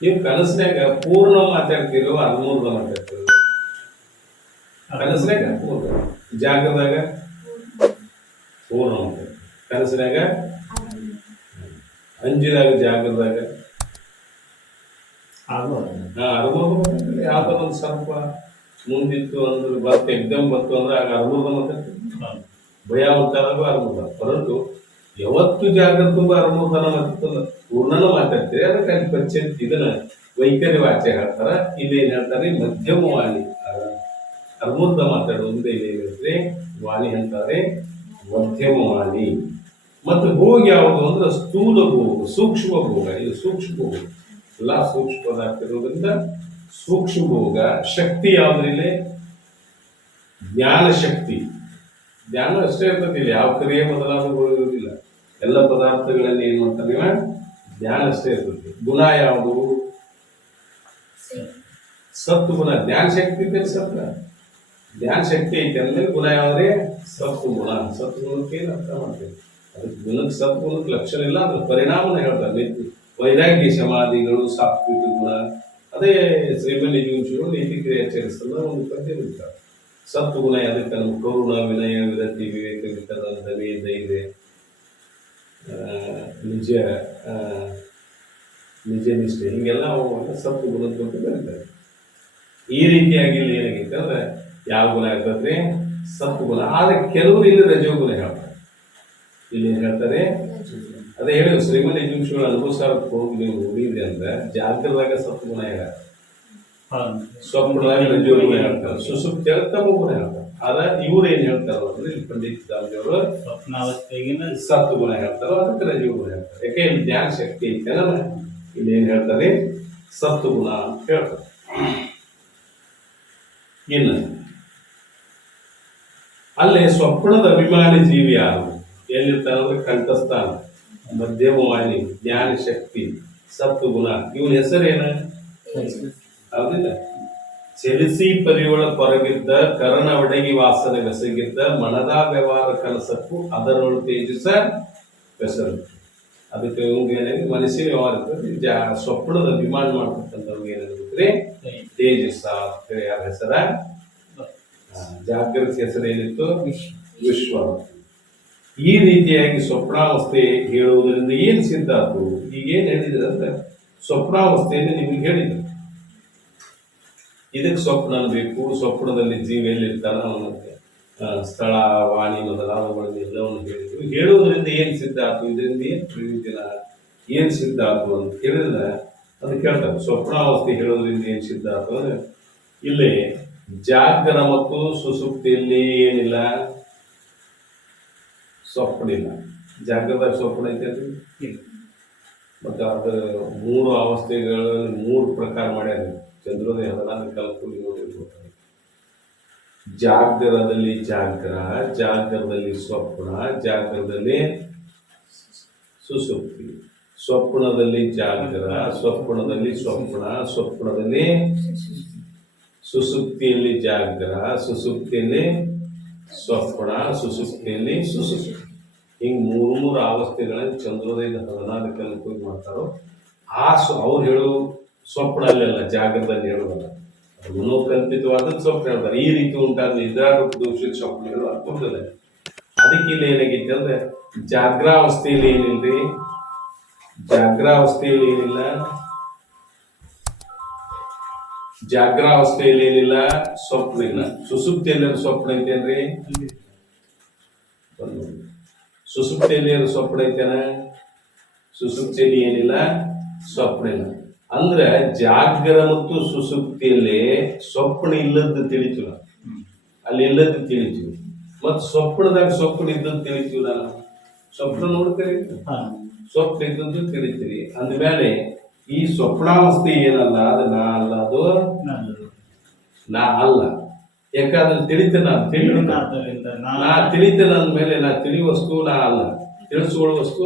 ನೀವು ಕನಸಿನಾಗ ಪೂರ್ಣ ಮಾತಾಡ್ತಿರೋ ಅರ್ಮೂರ್ಣ ಮಾತಾಡ್ತಿರೋ? ಕನಸಿನಾಗ ಪೂರ್ಣ, ಜಾಗದಾಗ ಪೂರ್ಣ ಮಾತಾಡ್ತೀವಿ. ಕನಸಿನಾಗ ಅಂಜಿದಾಗ ಜಾಗದಾಗ ಆಗೋದು. ಅರ್ಮೂರ್ದ ಯಾವ್ದಾರ ಒಂದು ಸ್ವಲ್ಪ ಮುಂದಿತ್ತು ಅಂದ್ರೆ ಬತ್ತು ಎಕ್ದಮ್ ಬತ್ತು ಅಂದ್ರೆ ಆಗ ಅರ್ಮೂರ್ದ ಮಾತಾಡ್ತೀವಿ. ಹೌದು. ಭಯ ಉಂಟಾದಾಗ ಅರ್ಮೂರ್ದ ಪರಂತು ಯಾವತ್ತು ಜಾಗೃತ ತುಂಬ ಅರ್ಮೂರ್ದನ ಮಾತಾಡ್ತಲ್ಲ ಪೂರ್ಣನ ಮಾತಾಡ್ತೀರಿ. ಅದಕ್ಕೆ ಅಲ್ಲಿ ಪರಿಚಯ ಇದನ್ನ ವೈಖರಿ ವಾಚ್ಯ ಹೇಳ್ತಾರ. ಇಲ್ಲೇನ್ ಹೇಳ್ತಾರೆ ಮಧ್ಯಮ ವಾಣಿ. ಅರ್ಮೂರ್ದ ಮಾತಾಡೋದು ಏನ್ ಹೇಳ್ತಾರೆ ವಾಣಿ ಅಂತಾರೆ ಮಧ್ಯಮ ವಾಣಿ. ಮತ್ತು ಭೋಗ ಯಾವುದು ಅಂದ್ರೆ ಸ್ಥೂಲ ಭೋಗ, ಸೂಕ್ಷ್ಮ ಭೋಗ. ಇದು ಸೂಕ್ಷ್ಮ ಭೋಗ, ಎಲ್ಲ ಸೂಕ್ಷ್ಮ ಪದಾರ್ಥ ಇರೋದ್ರಿಂದ ಸೂಕ್ಷ್ಮ ಭೋಗ. ಶಕ್ತಿ ಯಾವ್ದ್ರಲ್ಲಿ ಜ್ಞಾನ ಶಕ್ತಿ. ಜ್ಞಾನ ಅಷ್ಟೇ ಇರ್ತದೆ, ಯಾವ ಕ್ರಿಯೆ ಬದಲಾವಣೆಗಳು ಇರುವುದಿಲ್ಲ. ಎಲ್ಲ ಪದಾರ್ಥಗಳಲ್ಲಿ ಏನ್ ಮಾಡ್ತಾರೆ ಜ್ಞಾನ ಅಷ್ಟೇ ಇರ್ತದೆ. ಗುಣ ಯಾವುದು ಸತ್ತು ಗುಣ. ಜ್ಞಾನ ಶಕ್ತಿ ಇದೆ ಸತ್ತ ಜ್ಞಾನ ಶಕ್ತಿ ಐತೆ ಅಂದ್ಮೇಲೆ ಗುಣ ಯಾವ್ದ್ರೆ ಸತ್ತು ಗುಣ. ಸತ್ತು ಗುಣಕ್ಕೆ ಏನು ಅರ್ಥ ಮಾಡ್ತೇವೆ, ಅದಕ್ಕೆ ಗುಣಕ್ಕೆ ಸತ್ತು ಗುಣಕ್ಕೆ ಲಕ್ಷಣ ಇಲ್ಲ, ಅದ್ರ ಪರಿಣಾಮನ ಹೇಳ್ತಾರೆ. ವೈರಾಗ್ಯ ಸಮಾಧಿಗಳು ಸಾತ್ವಿಕ ಗುಣ. ಅದೇ ಶ್ರೀಮನ್ ನಿಜವಂಶಗಳು ನೀತಿ ಕ್ರಿಯೆ ಆಚರಿಸಲ್ಲ ಒಂದು ಪದ್ಯ ಇರ್ತಾರೆ. ಸತ್ತು ಗುಣ ಅದಕ್ಕೆ ನಮ್ಮ ಕರುಣ, ವಿನಯ, ವಿರತಿ, ವಿವೇಕ, ವಿತರಣ, ದಮೆ, ಧೈರ್ಯ, ನಿಜ ನಿಜ ನಿಷ್ಠೆ, ಹಿಂಗೆಲ್ಲ ಸತ್ತು ಗುಣದ ಬಗ್ಗೆ ಬರೀತಾರೆ. ಈ ರೀತಿಯಾಗಿ ಇಲ್ಲಿ ಏನಾಗೈತೆ ಅಂದ್ರೆ ಯಾವ ಗುಣ ಇರ್ತದ್ರೆ ಸತ್ತು ಗುಣ. ಆದ್ರೆ ಕೆಲವರು ಇಲ್ಲಿ ರಜೋಗುಣ ಹೇಳ್ತಾರೆ. ಇಲ್ಲಿ ಏನ್ ಹೇಳ್ತಾರೆ ಅದೇ ಹೇಳಿ ಶ್ರೀಮನ್ ಯಜುಂಶಗಳ ಅನುಭವಸಾರಕ್ಕೆ ಹೋಗಿ ನೀವು ಹೋಗಿದ್ರಿ ಅಂದ್ರೆ ಜಾಗೃತದಾಗ ಸತ್ತು ಗುಣ ಹೇಳ್ತಾರೆ, ಸ್ವಪ್ನದಾಗ ರಜೋಗುಣ ಹೇಳ್ತಾರೆ, ಸುಸುಪ್ತಿ ತಮ್ಮ ಗುಣ ಹೇಳ್ತಾರೆ. ಆದ್ರೆ ಇವ್ರು ಏನ್ ಹೇಳ್ತಾರ ಅಂದ್ರೆ ಇಲ್ಲಿ ಪಂಡಿತ್ ದಾಮಜಿಯವರು ಸ್ವಪ್ನಾವಸ್ಥೆಗಿನ ಸತ್ತು ಗುಣ ಹೇಳ್ತಾರೋ ಅದಕ್ಕೆ ರಜೋಗುಣ ಹೇಳ್ತಾರೆ. ಯಾಕೆ ಇಲ್ಲಿ ಜ್ಞಾನ ಶಕ್ತಿ ಐತೆ ಇಲ್ಲಿ ಏನ್ ಹೇಳ್ತಾರೆ ಸತ್ತು ಗುಣ ಅಂತ ಹೇಳ್ತಾರೆ. ಇನ್ನು ಅಲ್ಲೇ ಸ್ವಪ್ನದ ಅಭಿಮಾನಿ ಜೀವಿ ಯಾರು ಎಲ್ಲಿರ್ತಾರಂದ್ರೆ ಕಂಠಸ್ಥಾನ, ಮಧ್ಯಮ ವಾಣಿ, ಜ್ಞಾನ ಶಕ್ತಿ, ಸತ್ತು ಗುಣ. ಇವನ ಹೆಸರೇನ ಹೌದಿಲ್ಲ. ಚಲಿಸಿ ಪರಿಯೊಳ ಹೊರಗಿದ್ದ ಕರಣ ಒಡಗಿ ವಾಸನೆ ಬೆಸಗಿದ್ದ ಮನದ ವ್ಯವಹಾರ ಕನಸಕ್ಕೂ ಅದರೊಳು ತೇಜಸ ಹೆಸರು. ಅದಕ್ಕೆ ಇವಂಗ ಏನಾಗಿ ಮನಸ್ಸಿನ ವ್ಯವಹಾರ ಇರ್ತದೆ. ಸ್ವಪ್ನದ ಅಭಿಮಾನ ಮಾಡ್ತಕ್ಕಂಥವ್ರಿಗೆ ಏನಾಗುತ್ತೆ ತೇಜಸ್ಸ ಅಂತ ಹೇಳಿ ಯಾರ ಹೆಸರ. ಜಾಗೃತ ಹೆಸರು ಏನಿತ್ತು ವಿಶ್ವ. ಈ ರೀತಿಯಾಗಿ ಸ್ವಪ್ನಾವಸ್ಥೆ ಹೇಳುವುದರಿಂದ ಏನ್ ಸಿದ್ಧ ಆಯ್ತು? ಈಗ ಏನ್ ಹೇಳಿದ್ರೆ ಅಂದ್ರೆ ಸ್ವಪ್ನಾವಸ್ಥೆಯನ್ನು ನಿಮಗೆ ಹೇಳಿದ್ರು. ಇದಕ್ಕೆ ಸ್ವಪ್ನ ಬೇಕು. ಸ್ವಪ್ನದಲ್ಲಿ ಜೀವ ಎಲ್ಲಿರ್ತಾನ ಅವನಿಗೆ ಸ್ಥಳ, ವಾಣಿ ಮೊದಲಾದವುಗಳನ್ನೆಲ್ಲವನ್ನು ಹೇಳಿದ್ರು. ಹೇಳುವುದರಿಂದ ಏನ್ ಸಿದ್ಧ ಆಯ್ತು, ಇದರಿಂದ ಏನ್ ಪ್ರಯೋಜನ, ಏನ್ ಸಿದ್ಧ ಆಯ್ತು ಅಂತ ಕೇಳಿದ್ರೆ ಅದು ಕೇಳ್ತಾರೆ. ಸ್ವಪ್ನಾವಸ್ಥೆ ಹೇಳೋದ್ರಿಂದ ಏನ್ ಸಿದ್ಧ ಆಯ್ತು ಅಂದ್ರೆ ಇಲ್ಲಿ ಜಾಗರ ಮತ್ತು ಸುಸುಪ್ತಿಯಲ್ಲಿ ಏನಿಲ್ಲ, ಸ್ವಪ್ನ ಇಲ್ಲ. ಜಾಗರದಾಗ ಸ್ವಪ್ನ ಐತೆ ಮತ್ತೆ ಅದು ಮೂರು ಅವಸ್ಥೆಗಳು 3 ಪ್ರಕಾರ ಮಾಡ್ಯಾರ. ಚಂದ್ರೋದಯ ಹದನಾದ ಕಲ್ಪುಲಿ ನೋಡಿರ್ಬೋದು. ಜಾಗರದಲ್ಲಿ ಜಾಗ್ರ, ಜಾಗರದಲ್ಲಿ ಸ್ವಪ್ನ, ಜಾಗರದಲ್ಲಿ ಸುಸುಪ್ತಿ, ಸ್ವಪ್ನದಲ್ಲಿ ಜಾಗರ, ಸ್ವಪ್ನದಲ್ಲಿ ಸ್ವಪ್ನ, ಸ್ವಪ್ನದಲ್ಲಿ ಸುಸುಪ್ತಿಯಲ್ಲಿ ಜಾಗರ, ಸುಸುಪ್ತಿಯಲ್ಲಿ ಸ್ವಪ್ನ, ಸುಸುಪ್ತಿಯಲ್ಲಿ ಸುಸುಪ್ತಿ. ಹಿಂಗ್ 3 ಅವಸ್ಥೆಗಳನ್ನು ಚಂದ್ರೋದಯದ 14 ಕಲ್ಪನೆ ಮಾಡ್ತಾರೋ. ಅವ್ರು ಹೇಳೋ ಸ್ವಪ್ನ ಅಲ್ಲೆಲ್ಲ ಜಾಗರದಲ್ಲಿ ಹೇಳೋದಲ್ಲ, ಅದು ಮನೋಕಲ್ಪಿತವಾದ ಸ್ವಪ್ನ ಹೇಳ್ತಾರೆ. ಈ ರೀತಿ ಉಂಟಾದ ನಿದ್ರಾರೂಪ ದೋಷದ ಸ್ವಪ್ನಗಳು ಅರ್ಥವಿಲ್ಲ. ಅದಕ್ಕೆ ಇಲ್ಲಿ ಏನಾಗೈತೆ ಅಂದ್ರೆ ಜಾಗ್ರಾವಸ್ಥೆಯಲ್ಲಿ ಏನಿಲ್ರಿ, ಜಾಗ್ರಾವಸ್ಥೆಯಲ್ಲಿ ಏನಿಲ್ಲ, ಜಾಗ್ರಾವಸ್ಥೆಯಲ್ಲಿ ಏನಿಲ್ಲ ಸ್ವಪ್ನ ಇಲ್ಲ. ಸುಸುಪ್ತಿಯಲ್ಲಿ ಸ್ವಪ್ನ ಐತೇನ್ರಿ? ಸುಸುಪ್ತಿಯಲ್ಲಿ ಸ್ವಪ್ನ ಐತೇನ? ಸುಸುಪ್ತಿಯಲ್ಲಿ ಏನಿಲ್ಲ, ಸ್ವಪ್ನ ಇಲ್ಲ. ಅಂದ್ರೆ ಜಾಗರ ಮತ್ತು ಸುಸುಪ್ತಿಯಲ್ಲಿ ಸ್ವಪ್ನ ಇಲ್ಲದ್ದು ತಿಳಿತೀವಿ ನಾವು, ಅಲ್ಲಿ ಇಲ್ಲದ್ದು ತಿಳಿತೀವಿ. ಮತ್ತು ಸ್ವಪ್ನದಾಗ ಸ್ವಪ್ನ ಇದ್ದದ್ದು ತಿಳಿತೀವಿ ನಾವು. ಸ್ವಪ್ನ ನೋಡ್ತೀರಿ, ಸ್ವಪ್ನ ಇದ್ದದ್ದು ತಿಳಿತೀರಿ. ಅಂದ್ಮೇಲೆ ಈ ಸ್ವಪ್ನಾವಸ್ಥೆ ಏನಲ್ಲ ಅದು ನಾ ಅಲ್ಲ, ಅದು ನಾ ಅಲ್ಲ. ಯಾಕಂದ್ರೆ ತಿಳಿತೇನೆ ನಾ ತಿಳಿತೇನೆ ಅಂದ್ಮೇಲೆ ನಾ ತಿಳಿಯುವ ವಸ್ತು ನಾ ಅಲ್ಲ, ತಿಳಿಸ್ಕೊಳ್ಳೋ ವಸ್ತು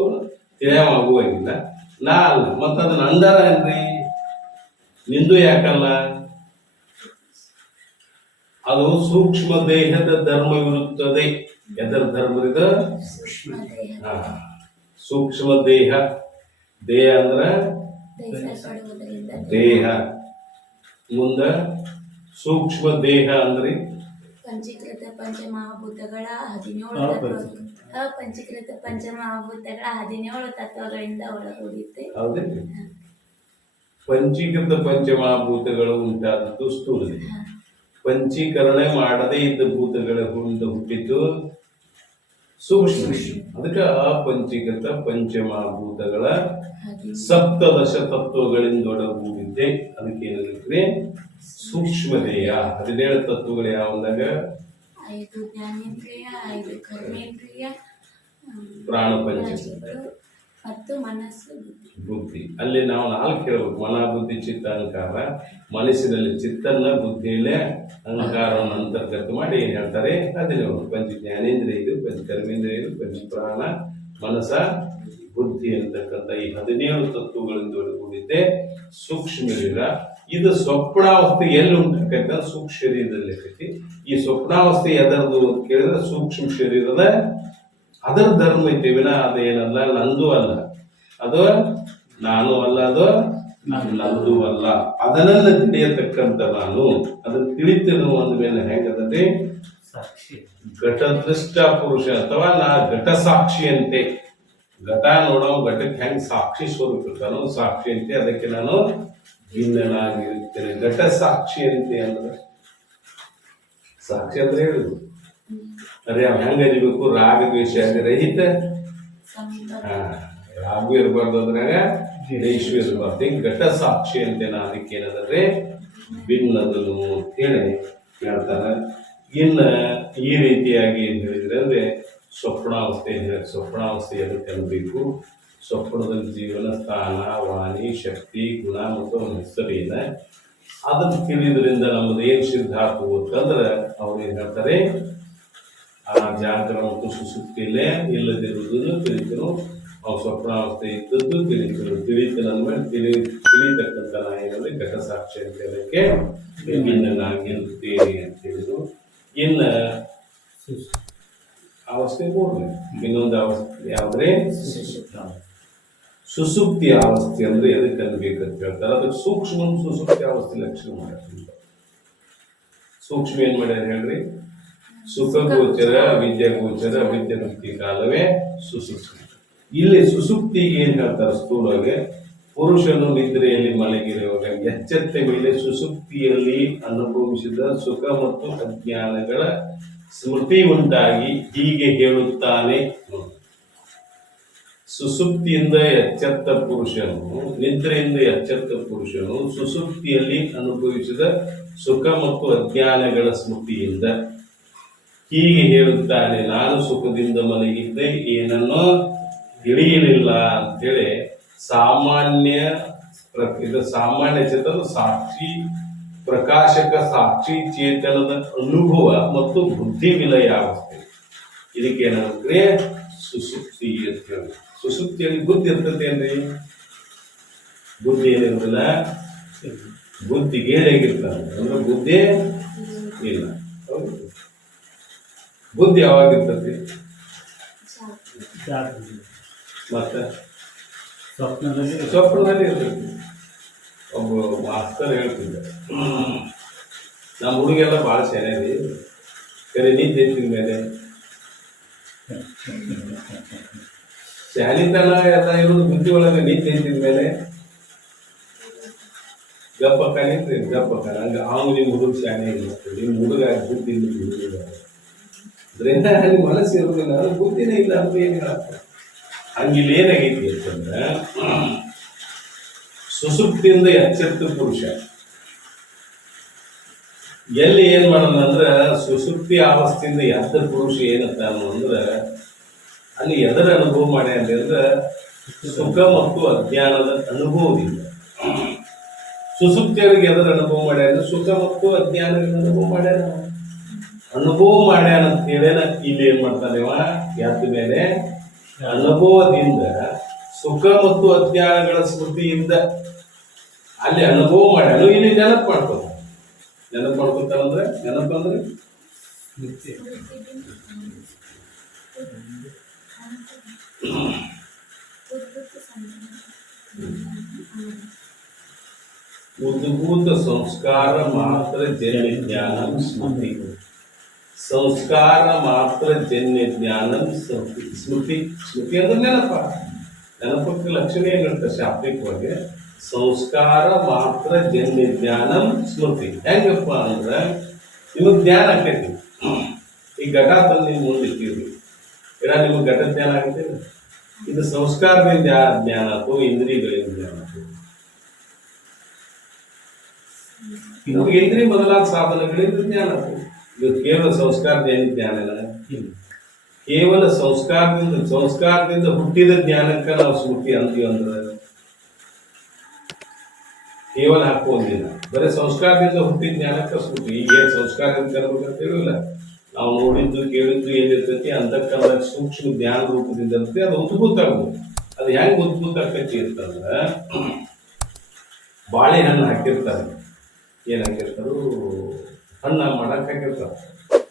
ತಿಳಿಯವಾಗುವಾಗಿಲ್ಲ, ನಾ ಅಲ್ಲ. ಮತ್ತ ಅದನ್ನ ಅಂದಾರ ಏನ್ರಿ, ನಿಂದು ಯಾಕಲ್ಲ? ಅದು ಸೂಕ್ಷ್ಮ ದೇಹದ ಧರ್ಮವಿರುತ್ತದೆ. ಎದರ ಧರ್ಮದ? ಸೂಕ್ಷ್ಮ ದೇಹ. ದೇಹ ಅಂದ್ರ ದೇಹ. ಮುಂದ ಸೂಕ್ಷ್ಮ ದೇಹ ಅಂದ್ರಿ ಪಂಚೀಕೃತ ಪಂಚಮಹಾಭೂತಗಳ 17 17 ತತ್ವಗಳಿಂದ ಒಳಗೂಡಿದೆ. ಹೌದೇನ್ರಿ? ಪಂಚೀಕೃತ ಪಂಚಮಹಾಭೂತಗಳು ಉಂಟಾದದ್ದು ಸ್ಥೂಲ ದೇಹ. ಪಂಚೀಕರಣ ಮಾಡದೇ ಇದ್ದ ಭೂತಗಳ ಹುಟ್ಟಿದ್ದು ಸೂಕ್ಷ್ಮ ದೇಹ. ಅದಕ್ಕೆ ಅಪಂಚೀಕೃತ ಪಂಚಮಹಾಭೂತಗಳ ಸಪ್ತದಶ ತತ್ವಗಳಿಂದೊಡಗೂಡಿದ್ದೆ. ಅದಕ್ಕೆ ಏನಿದ್ರೆ ಸೂಕ್ಷ್ಮ ದೇಹ. 17 ತತ್ವಗಳು ಯಾವಂದಾಗ 5 ಜ್ಞಾನೇಂದ್ರಿಯ, 5 ಕರ್ಮೇಂದ್ರಿಯ, ಪ್ರಾಣ ಪಂಚ ಮತ್ತು ಮನಸ್ಸು, ಬುದ್ಧಿ. ಅಲ್ಲಿ ನಾವು 4 ಹೇಳ್ಬೇಕು: ಮನ, ಬುದ್ಧಿ, ಚಿತ್ತ, ಅಹಂಕಾರ. ಮನಸ್ಸಿನಲ್ಲಿ ಚಿತ್ತನ್ನ, ಬುದ್ಧಿಯಲ್ಲೇ ಅಹಂಕಾರವನ್ನು ಅಂತರ್ಗತ ಮಾಡಿ ಏನ್ ಹೇಳ್ತಾರೆ 17. ಪಂಚ ಜ್ಞಾನೇಂದ್ರಿಯ ಇದು, ಪಂಚ ಕರ್ಮೇಂದ್ರಿಯ ಇದು, ಪಂಚ ಪ್ರಾಣ, ಮನಸ, ಬುದ್ಧಿ ಅಂತಕ್ಕಂಥ ಈ 17 ತತ್ವಗಳಿಂದ ಒಳಗೂಡಿದ್ದೆ ಸೂಕ್ಷ್ಮ ಶರೀರ. ಇದು ಸ್ವಪ್ನಾವಸ್ಥೆ ಎಲ್ಲಿ ಉಂಟಾಕೈತ? ಸೂಕ್ಷ್ಮ ಶರೀರದಲ್ಲಿ ಐತಿ. ಈ ಸ್ವಪ್ನಾವಸ್ಥೆ ಎದರದು ಅಂತ ಕೇಳಿದ್ರೆ ಸೂಕ್ಷ್ಮ ಶರೀರದ ಅದರ ಧರ್ಮ ಐತಿ ವಿನ ಅದೇನಲ್ಲ, ನಂದು ಅಲ್ಲ, ಅದು ನಾನು ಅಲ್ಲ, ಅದು ನಂದು ಅಲ್ಲ. ಅದನ್ನ ತಿಳಿಯತಕ್ಕಂಥ ನಾನು ಅದನ್ನ ತಿಳಿತೇನು ಅಂದ್ಮೇಲೆ ಹೆಂಗದಂತೆ ಸಾಕ್ಷಿ ಘಟದೃಷ್ಟ ಪುರುಷ ಅಥವಾ ನಾ ಘಟ ಸಾಕ್ಷಿ ಅಂತೆ. ಘಟ ನೋಡೋ ಘಟಕ್ಕೆ ಹೆಂಗ್ ಸಾಕ್ಷಿ ಸ್ವರೂಪ ಇರ್ತಾನೋ ಸಾಕ್ಷಿ ಅಂತೆ. ಅದಕ್ಕೆ ನಾನು ಭಿನ್ನನಾಗಿರುತ್ತೇನೆ. ಘಟ ಸಾಕ್ಷಿ ಅಂತೆ ಅಂದ್ರೆ ಸಾಕ್ಷಿ ಅಂದ್ರೆ ಹೇಳುದು ಅರೆ ಅವ್ ಹೆಂಗ ಅರಿಬೇಕು? ರಾಗ ದ್ವೇಷ ರಹಿತ. ರಾಗು ಇರಬಾರ್ದು, ಅದ್ರಾಗ ದ್ವೇಷ ಇರಬಾರ್ದು. ಹಿಂಗ್ ಘಟ ಸಾಕ್ಷಿ ಅಂತೆ ನಾ. ಅದಕ್ಕೆ ಏನಂದ್ರೆ ಭಿನ್ನದನು ಅಂತ ಹೇಳಿ ಹೇಳ್ತಾರ. ಇನ್ನ ಈ ರೀತಿಯಾಗಿ ಏನ್ ಹೇಳಿದ್ರೆ ಅಂದ್ರೆ ಸ್ವಪ್ನಾವಸ್ಥೆ. ಸ್ವಪ್ನಾವಸ್ಥೆ ಎದಕ್ಕೆ ಅನ್ಬೇಕು? ಸ್ವಪ್ನದಲ್ಲಿ ಜೀವನ, ಸ್ಥಾನ, ವಾಣಿ, ಶಕ್ತಿ, ಗುಣ ಮತ್ತು ಅವನ ಹೆಸರೇನ ಅದನ್ನು ತಿಳಿದ್ರಿಂದ ನಮ್ಮದು ಏನ್ ಸಿದ್ಧ ಆತು ಅಂತಂದ್ರೆ ಅವ್ರು ಏನ್ ಹೇಳ್ತಾರೆ, ಆ ಜಾಗರ ಮತ್ತು ಸುಸುಪ್ತಿಯಲ್ಲೇ ಇಲ್ಲದಿರುವುದನ್ನು ತಿಳಿತನು. ಅವು ಸ್ವಪ್ನಾವಸ್ಥೆ ಇದ್ದದ್ದು ತಿಳಿತನು. ತಿಳಿತನ ಅಂದ್ಮೇಲೆ ತಿಳಿತಕ್ಕಂಥ ನಾ ಏನಂದ್ರೆ ಘಟ ಸಾಕ್ಷಿ ಅಂತ ಹೇಳಕ್ಕೆ ಭಿನ್ನನಾಗಿರುತ್ತೇನೆ ಅಂತ ಹೇಳಿದ್ರು. ಇನ್ನ ಅವಸ್ಥೆ 3. ಇನ್ನೊಂದು ಅವಸ್ಥೆ ಯಾವ್ದ್ರೆ ಸುಸುಪ್ತಿ ಅವಸ್ಥೆ. ಅಂದ್ರೆ ಎದಕ್ಕೆ ಅನ್ಬೇಕಂತ ಹೇಳ್ತಾರೆ. ಅದಕ್ಕೆ ಸೂಕ್ಷ್ಮ ಸುಸುಪ್ತಿ ಅವಸ್ಥೆ ಲಕ್ಷಣ ಮಾಡ್ತಾರೆ. ಸೂಕ್ಷ್ಮ ಏನ್ ಮಾಡ್ಯಾರ ಹೇಳ್ರಿ? ಸುಖ ಗೋಚರ, ವಿದ್ಯಾ ಗೋಚರ, ವಿದ್ಯೆ ಮುಕ್ತಿ ಕಾಲವೇ ಸುಸುಪ್ತಿ. ಇಲ್ಲಿ ಸುಸುಪ್ತಿಗೆ ಏನ್ ಹೇಳ್ತಾರೆ ಸ್ಥೂಲವಾಗಿ? ಪುರುಷನು ನಿದ್ರೆಯಲ್ಲಿ ಮಲಗಿರುವಾಗ ಎಚ್ಚೆತ್ತ ಮೇಲೆ ಸುಸುಪ್ತಿಯಲ್ಲಿ ಅನುಭವಿಸಿದ ಸುಖ ಮತ್ತು ಅಜ್ಞಾನಗಳ ಸ್ಮೃತಿ ಉಂಟಾಗಿ ಹೀಗೆ ಹೇಳುತ್ತಾನೆ. ಸುಸುಪ್ತಿಯಿಂದ ಎಚ್ಚೆತ್ತ ಪುರುಷನು, ನಿದ್ರೆಯಿಂದ ಎಚ್ಚೆತ್ತ ಪುರುಷನು ಸುಸುಪ್ತಿಯಲ್ಲಿ ಅನುಭವಿಸಿದ ಸುಖ ಮತ್ತು ಅಜ್ಞಾನಗಳ ಸ್ಮೃತಿಯಿಂದ ಹೀಗೆ ಹೇಳುತ್ತಾನೆ, ನಾನು ಸುಖದಿಂದ ಮಲಗಿದ್ದೆ, ಏನನ್ನೋ ತಿಳಿಯಲಿಲ್ಲ ಅಂತೇಳಿ ಸಾಮಾನ್ಯ ಚೇತನ ಸಾಕ್ಷಿ ಪ್ರಕಾಶಕ ಸಾಕ್ಷಿ ಚೇತನದ ಅನುಭವ ಮತ್ತು ಬುದ್ಧಿ ವಿಲಯ ಅವಸ್ಥೆ. ಇದಕ್ಕೇನಂದ್ರೆ ಸುಸುಪ್ತಿ ಅಂತ ಹೇಳಿ. ಸುಸುಪ್ತಿಯಲ್ಲಿ ಬುದ್ಧಿ ಇರ್ತದೆ ಏನ್ರಿ? ಬುದ್ಧಿ ಏನಿರೋದಿಲ್ಲ, ಬುದ್ಧಿ ಗೇಡಾಗಿರ್ತಾನೆ ಅಂದ್ರೆ ಬುದ್ಧಿ ಇಲ್ಲ. ಹೌದು, ಬುದ್ಧಿ ಯಾವಾಗಿರ್ತತಿ? ಮತ್ತೆ ಸ್ವಪ್ನದಲ್ಲಿ ಇರ್ತೈತಿ. ಒಬ್ಬ ಮಾಸ್ತರ್ ಹೇಳ್ತಿದ್ದ, ನಮ್ಮ ಹುಡುಗೆಲ್ಲ ಭಾಳ ಶಾನ್ಯಾರಿ, ಕರೆ ನಿದ್ದೆ ಎತ್ತಿದ ಮೇಲೆ ಶಾಲಿತನ ಎಲ್ಲ ಇರೋದು ಬುದ್ಧಿ ಒಳಗೆ. ನಿದ್ದೆ ಎತ್ತಿದ ಮೇಲೆ ಗಪ್ಪಕ್ಕ ನಿಂತ್ರಿ ಗಪ್ಪಕ್ಕ. ಹಂಗ ಅವ್ನು ನಿಮ್ಮ ಹುಡುಗ ಶಾನೆ ಇಲ್ಲ, ನಿಮ್ಮ ಹುಡುಗ ಬುದ್ಧಿ ಅದರಿಂದ ನಿಮ್ಮ ಮನಸ್ಸು ಇರೋದಿಲ್ಲ, ಅದು ಬುದ್ಧಿನೇ ಇಲ್ಲ ಅಂತ ಏನು ಹೇಳತ್ತ. ಹಂಗಿಲ್ಲಿ ಏನಾಗೈತಿ ಅಂತಂದ್ರೆ ಸುಸುಪ್ತಿಯಿಂದ ಎಚ್ಚೆತ್ತ ಪುರುಷ ಎಲ್ಲಿ ಏನ್ ಮಾಡೋಣ ಅಂದ್ರೆ ಸುಸುಪ್ತಿ ಅವಸ್ಥೆಯಿಂದ ಎದ್ದ ಪುರುಷ ಏನಂತಾನು ಅಂದ್ರೆ ಅಲ್ಲಿ ಎದರ ಅನುಭವ ಮಾಡ್ಯ ಅಂದ್ರೆ ಸುಖ ಮತ್ತು ಅಜ್ಞಾನದ ಅನುಭವದಿಂದ. ಸುಸುಪ್ತಿಯವ್ರಿಗೆ ಎದರ ಅನುಭವ ಮಾಡ್ಯ ಅಂದ್ರೆ ಸುಖ ಮತ್ತು ಅಜ್ಞಾನದ ಅನುಭವ ಮಾಡ್ಯಾನ. ಅನುಭವ ಮಾಡ್ಯಾನ ಅಂತ ಹೇಳೇನ ಇಲ್ಲಿ ಏನ್ ಮಾಡ್ತಾನೆವ ಎದ್ದ ಮೇಲೆ ಅನುಭವದಿಂದ ಸುಖ ಮತ್ತು ಅಜ್ಞಾನಗಳ ಸ್ಮೃತಿಯಿಂದ ಅಲ್ಲಿ ಅನುಭವ ಮಾಡ್ಯಾನು. ಇಲ್ಲಿ ನೆನಪು ಮಾಡ್ತಾನೆ. ನೆನಪು ಮಾಡ್ಕೊತಾನಂದ್ರೆ ನೆನಪಂದ್ರೆ ಉದ್ಭೂತ ಸಂಸ್ಕಾರ ಮಾತ್ರ ಜನ್ಯ ಜ್ಞಾನ ಸ್ಮೃತಿ. ಸಂಸ್ಕಾರ ಮಾತ್ರ ಜನ್ಯ ಜ್ಞಾನ ಸ್ಮೃತಿ. ಸ್ಮೃತಿ ಅಂದ್ರೆ ನೆನಪ. ನೆನಪಕ್ಕೆ ಲಕ್ಷಣ ಏನಿರುತ್ತೆ ಶಾಬ್ದಿಕವಾಗಿ? ಸಂಸ್ಕಾರ ಮಾತ್ರ ಜನ್ಯ ಜ್ಞಾನಂ ಸ್ಮೃತಿ. ಹೆಂಗಪ್ಪ ಅಂದ್ರೆ ನಿಮಗೆ ಜ್ಞಾನ ಆಕೈತಿ. ಈ ಘಟ ತಂದು ನೀವು ಮುಂದೆ ಇಟ್ಟಿರಿ, ನಿಮಗೆ ಘಟ ಜ್ಞಾನ ಆಗುತ್ತೆ. ಇದು ಸಂಸ್ಕಾರದಿಂದ ಜ್ಞಾನ ಆಯ್ತು, ಇಂದ್ರಿಯಗಳಿಂದ ಜ್ಞಾನ ಆಯ್ತು. ನಿಮಗೆ ಇಂದ್ರಿಯ ಮೊದಲಾದ ಸಾಧನಗಳಿಂದ ಜ್ಞಾನ ಆಯ್ತು. ಇದು ಕೇವಲ ಸಂಸ್ಕಾರದಿಂದ ಜ್ಞಾನ ಇಲ್ಲ. ಕೇವಲ ಸಂಸ್ಕಾರದಿಂದ ಹುಟ್ಟಿದ ಜ್ಞಾನಕ್ಕೆ ನಾವು ಸ್ಮೃತಿ ಅಂತೀವಿ ಅಂದ್ರೆ ಕೇವಲ ಹಾಕೋದಿಲ್ಲ. ಬರೀ ಸಂಸ್ಕಾರದಿಂದ ಹುಟ್ಟಿದ ಜ್ಞಾನಕ್ಕೆ ಸ್ಮೃತಿ. ಈಗ ಏನು ಸಂಸ್ಕಾರದಿಂದ ಕರ್ಬೇಕಂತ ಹೇಳಿಲ್ಲ, ನಾವು ನೋಡಿದ್ದು ಕೇಳಿದ್ದು ಏನಿರ್ತೈತಿ ಅಂತಕ್ಕಂಥ ಸೂಕ್ಷ್ಮ ಜ್ಞಾನ ರೂಪದಿಂದ ಇರುತ್ತೆ. ಅದು ಉದ್ಭೂತ ಆಗ್ಬೋದು. ಅದು ಹೆಂಗೆ ಉದ್ಭೂತ ಆಕೈತಿ ಅಂತಂದ್ರೆ, ಬಾಳೆಹಣ್ಣು ಹಾಕಿರ್ತಾರೆ. ಏನು ಹಾಕಿರ್ತಾರೋ ಹಣ್ಣು ಮಾಡಕ್ಕೆ ಹಾಕಿರ್ತಾರೆ.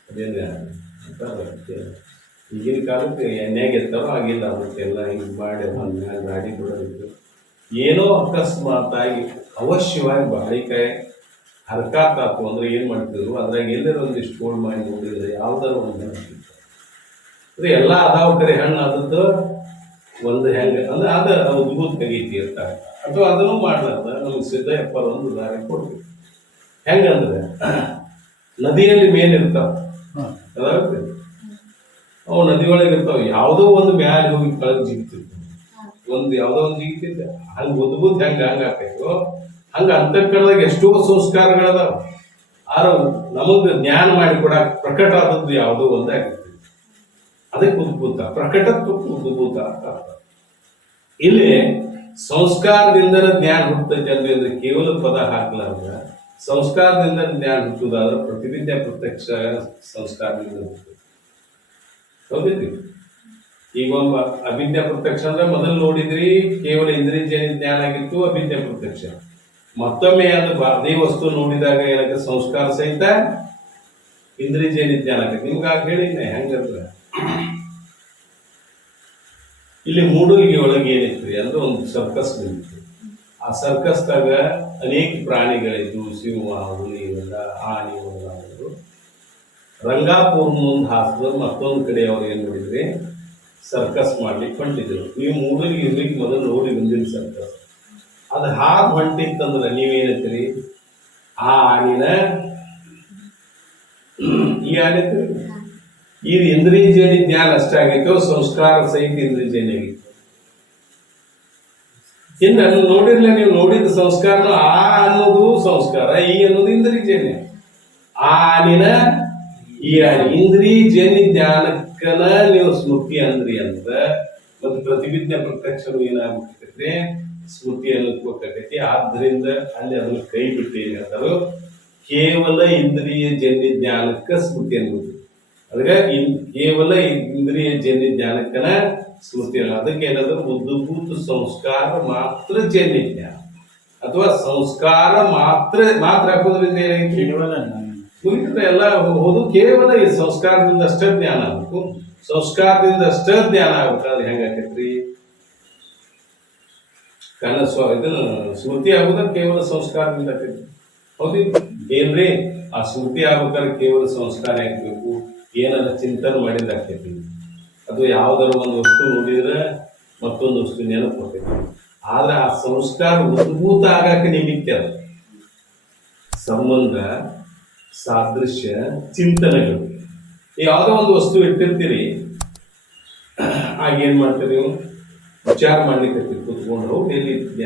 ಅದೇನು ಈಗಿನ ಕಾಲಕ್ಕೆ ಎಣ್ಣೆಗೆ ಇರ್ತಾರೋ ಆಗಿಲ್ಲ, ಅದಕ್ಕೆಲ್ಲ ಹಿಂಗೆ ಮಾಡಿ ಹಣ್ಣು ಗಾಡಿ ಬಿಡೋದು. ಏನೋ ಅಕಸ್ಮಾತಾಗಿ ಅವಶ್ಯವಾಗಿ ಬಾಳಿಕಾಯಿ ಹರ್ಕಾತಾತು ಅಂದ್ರೆ ಏನು ಮಾಡ್ತಿದ್ರು, ಅದ್ರಾಗ ಎಲ್ಲರೂ ಒಂದಿಷ್ಟು ಗೋಲ್ಡ್ ಮಾಡಿ ನೋಡಿದ್ರೆ ಯಾವ್ದಾರ ಒಂದು ಅಂದ್ರೆ ಎಲ್ಲ ಅದಾವ ಕರೆ ಹಣ್ಣು ಆದದ್ದು ಒಂದು ಹೆಂಗೆ ಅಂದ್ರೆ ಅದು ಉದ್ಭೂತ ತೆಗೀತಿ ಇರ್ತಾರೆ. ಅಥವಾ ಅದನ್ನು ಮಾಡ್ಲಾರ್ದ ನಮ್ಗೆ ಸಿದ್ಧ ಎಪ್ಪರ ಒಂದು ದಾರಿ ಕೊಡ್ತೀವಿ. ಹೆಂಗಂದ್ರೆ ನದಿಯಲ್ಲಿ ಮೇನ್ ಇರ್ತಾವ, ಅದಾಗುತ್ತೆ ಅವು ನದಿಯೊಳಗೆ ಇರ್ತಾವ. ಯಾವುದೋ ಒಂದು ಮ್ಯಾಲೆ ಹೋಗಿ ಕಳೆದು ಜಿಗ್ತಿರ್ತಾವ. ಯಾವುದೋ ಒಂದು ಜಿಗ್ತಿದ್ದೆ ಹಂಗೆ ಉದ್ಭೂತ ಹಂಗೆ ಆಕೈತೋ ಹಂಗೆ ಅಂತಕ್ಕಂಥದಾಗ ಎಷ್ಟೋ ಸಂಸ್ಕಾರಗಳದಾವ. ಆರು ನಮಗೆ ಜ್ಞಾನ ಮಾಡಿ ಕೊಡಾಕ ಪ್ರಕಟ ಆದದ್ದು ಯಾವುದೋ ಒಂದಾಗಿರ್ತದೆ. ಅದಕ್ಕೆ ಉದ್ಭೂತ, ಪ್ರಕಟತ್ವಕ್ಕೆ ಉದ್ಭೂತ ಅಂತ ಅರ್ಥ. ಇಲ್ಲಿ ಸಂಸ್ಕಾರದಿಂದ ಜ್ಞಾನ ಹುಟ್ಟುತ್ತೆ ಅಂದ್ರೆ ಕೇವಲ ಪದ ಹಾಕಲಾರ್ದ ಸಂಸ್ಕಾರದಿಂದ ಜ್ಞಾನ ಹುಟ್ಟುದಾದ್ರೆ ಪ್ರತಿವಿದ್ಯಾ ಪ್ರತ್ಯಕ್ಷ ಸಂಸ್ಕಾರದಿಂದ ಹುಟ್ಟುತ್ತೆ. ಹೌದಿಲ್ಲ? ಈಗ ಒಬ್ಬ ಅವಿದ್ಯಾ ಪ್ರತ್ಯಕ್ಷ ಅಂದ್ರೆ ಮೊದಲು ನೋಡಿದ್ರಿ ಕೇವಲ ಇಂದ್ರಿಯ ಜ್ಞಾನ ಆಗಿತ್ತು ಅವಿದ್ಯಾ ಪ್ರತ್ಯಕ್ಷ. ಮತ್ತೊಮ್ಮೆ ಅದು ಅದೇ ವಸ್ತು ನೋಡಿದಾಗ ಏನಕ್ಕೆ ಸಂಸ್ಕಾರ ಸಹಿತ ಇಂದ್ರಿಯ ಜ್ಞಾನ ಆಗತ್ತೆ. ನಿಮ್ಗೆ ಆಗ ಹೇಳಿದ್ನೆ ಹೆಂಗಂದ್ರೆ ಇಲ್ಲಿ ಮೂಡಲ್ಗಿ ಒಳಗೆ ಏನಿತ್ತು ಅಂದ್ರೆ ಒಂದು ಸರ್ಕಸ್ ಬಂದಿತ್ತು. ಆ ಸರ್ಕಸ್ದಾಗ ಅನೇಕ ಪ್ರಾಣಿಗಳಿದ್ದು, ಸಿಂಹ, ಹುಲಿ ಇವೆಲ್ಲ, ಆನೆ ಮೊದಲಾದವರು. ರಂಗಾಪುರ್ ಮುಂದೆ ಹಾಕಿದ್ರು ಮತ್ತೊಂದು ಕಡೆ ಅವ್ರು ಏನ್ ನೋಡಿದ್ರಿ ಸರ್ಕಸ್ ಮಾಡ್ಲಿಕ್ಕೆ ಹೊಂಟಿದ್ರು. ನೀವು ಮೂಡಲ್ಗಿ ಇರ್ಲಿಕ್ಕೆ ಮೊದಲು ನೋಡಿ ಬಂದಿರಿ ಸರ್ಕಸ್. ಅದು ಹಾಗೆ ಹೊಂಟಿತ್ತಂದ್ರೆ ನೀವೇನತ್ತೀರಿ, ಆ ಆನಿನ ಈ ಆನಿತ್ರಿ ಇದು ಇಂದ್ರಿಯ ಜೇನಿ ಜ್ಞಾನ ಅಷ್ಟಾಗಿತ್ತು, ಸಂಸ್ಕಾರ ಸಹಿತ ಇಂದ್ರಿಯ ಜೇನಿ ಆಗಿತ್ತು. ಇನ್ನು ನೋಡಿರ್ಲ ನೀವು ನೋಡಿದ ಸಂಸ್ಕಾರ ಆ ಅನ್ನೋದು ಸಂಸ್ಕಾರ, ಈ ಅನ್ನೋದು ಇಂದ್ರಿಯ ಜೇನಿ. ಆ ಆನಿನ ಈ ಆನಿ ಇಂದ್ರಿಯ ಜೇನಿ ಜ್ಞಾನಕ್ಕನ ನೀವು ಸ್ಮೃತಿ ಅಂದ್ರಿ ಅಂತ ಮತ್ತು ಪ್ರತಿವಿಜ್ಞಾ ಪ್ರತ್ಯಕ್ಷರು ಏನಾಗ್ಬಿಟ್ಟೈತಿ ಸ್ಮೃತಿ ಅನ್ನೋದಕ್ಕೈತಿ. ಆದ್ದರಿಂದ ಅಲ್ಲಿ ಅದನ್ನ ಕೈ ಬಿಟ್ಟು ಏನ್ ಹೇಳ್ತಾರೋ ಕೇವಲ ಇಂದ್ರಿಯ ಜನ್ಯ ಜ್ಞಾನಕ್ಕೆ ಸ್ಮೃತಿ ಅನ್ನೋದು. ಅದಕ್ಕೆ ಕೇವಲ ಇಂದ್ರಿಯ ಜನ್ಯ ಜ್ಞಾನಕ್ಕನ ಸ್ಮೃತಿ ಅಲ್ಲ. ಅದಕ್ಕೆ ಏನಾದ್ರು ಉದ್ಭೂತ ಸಂಸ್ಕಾರ ಮಾತ್ರ ಜನ್ಯ ಜ್ಞಾನ ಅಥವಾ ಸಂಸ್ಕಾರ ಮಾತ್ರ ಹಾಕೋದ್ರಿಂದ ಏನೈತಿ ಎಲ್ಲ ಹೋದು ಕೇವಲ ಈ ಸಂಸ್ಕಾರದಿಂದ ಅಷ್ಟೇ ಜ್ಞಾನ ಆಗ್ಬೇಕು. ಸಂಸ್ಕಾರದಿಂದ ಅಷ್ಟೇ ಜ್ಞಾನ ಆಗ್ಬೇಕಾದ್ರೆ ಹೆಂಗಾಕೈತ್ರಿ ಇದನ್ನ ಸ್ಮೃತಿ ಆಗುದ ಕೇವಲ ಸಂಸ್ಕಾರದಿಂದ ಆಕೈತಿ. ಹೌದಿಲ್ಲ? ಏನ್ರಿ ಆ ಸ್ಮೃತಿ ಆಗ್ಬೇಕಾದ್ರೆ ಕೇವಲ ಸಂಸ್ಕಾರ ಆಗ್ಬೇಕು. ಏನಾರ ಚಿಂತನೆ ಮಾಡಿದ್ರೆ ಆಕೈತಿ. ಅದು ಯಾವ್ದಾರ ಒಂದು ವಸ್ತು ನೋಡಿದ್ರೆ ಮತ್ತೊಂದು ವಸ್ತು ನೆನಪು ಬರ್ತೈತಿ. ಆದ್ರೆ ಆ ಸಂಸ್ಕಾರ ಉದ್ಭೂತ ಆಗಾಕ ನಿಮಿತ್ತ ಸಂಬಂಧ, ಸಾದೃಶ್ಯ, ಚಿಂತನೆಗಳು. ಯಾವುದೋ ಒಂದು ವಸ್ತು ಇಟ್ಟಿರ್ತೀರಿ, ಆಗ ಏನ್ ಮಾಡ್ತೀರಿ ನೀವು ವಿಚಾರ ಮಾಡ್ಲಿಕ್ಕೆ ಕೂತ್ಕೊಂಡು ಹೋಗಿ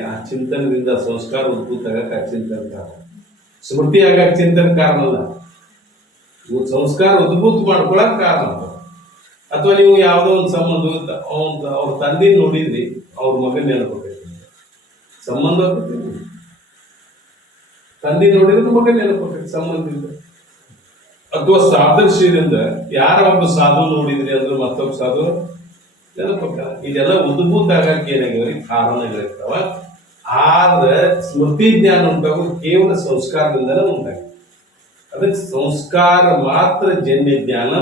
ಆ ಚಿಂತನದಿಂದ ಸಂಸ್ಕಾರ ಉದ್ಭೂತ ಆಗಕ್ಕೆ ಆ ಚಿಂತನ ಕಾರಣ, ಸ್ಮೃತಿ ಆಗಕ್ಕೆ ಚಿಂತನ ಕಾರಣ ಅಲ್ಲ, ಸಂಸ್ಕಾರ ಉದ್ಭೂತ ಮಾಡ್ಕೊಳಕ್ ಕಾರಣ. ಅಥವಾ ನೀವು ಯಾವುದೋ ಒಂದು ಸಂಬಂಧ ಅವ್ರ ತಂದೆ ನೋಡಿದ್ರಿ, ಅವ್ರ ಮಗನ್ ನೆನಪೈತಿ, ಸಂಬಂಧ ತಂದೆ ನೋಡಿದ್ರೆ ಮಗನ್ ನೆನಪೈತಿ ಸಂಬಂಧದಿಂದ. ಅಥವಾ ಸಾದೃಶ್ಯದಿಂದ ಯಾರ ಒಬ್ಬ ಸಾಧು ನೋಡಿದ್ರಿ ಅಂದ್ರೆ ಮತ್ತೊಬ್ಬ ಸಾಧು ನೆನಪಕ್ಕ. ಇದೆಲ್ಲ ಉದ್ಭೂತ ಆಗಕ್ಕೆ ಏನಾಗ್ಯಾವ್ರಿ ಕಾರಣಗಳಿರ್ತಾವ. ಆದ್ರೆ ಸ್ಮೃತಿ ಜ್ಞಾನ ಉಂಟಾಗೋದು ಕೇವಲ ಸಂಸ್ಕಾರದಿಂದಲೇ ಉಂಟಾಗ. ಅದಕ್ಕೆ ಸಂಸ್ಕಾರ ಮಾತ್ರ ಜನ್ಯ ಜ್ಞಾನ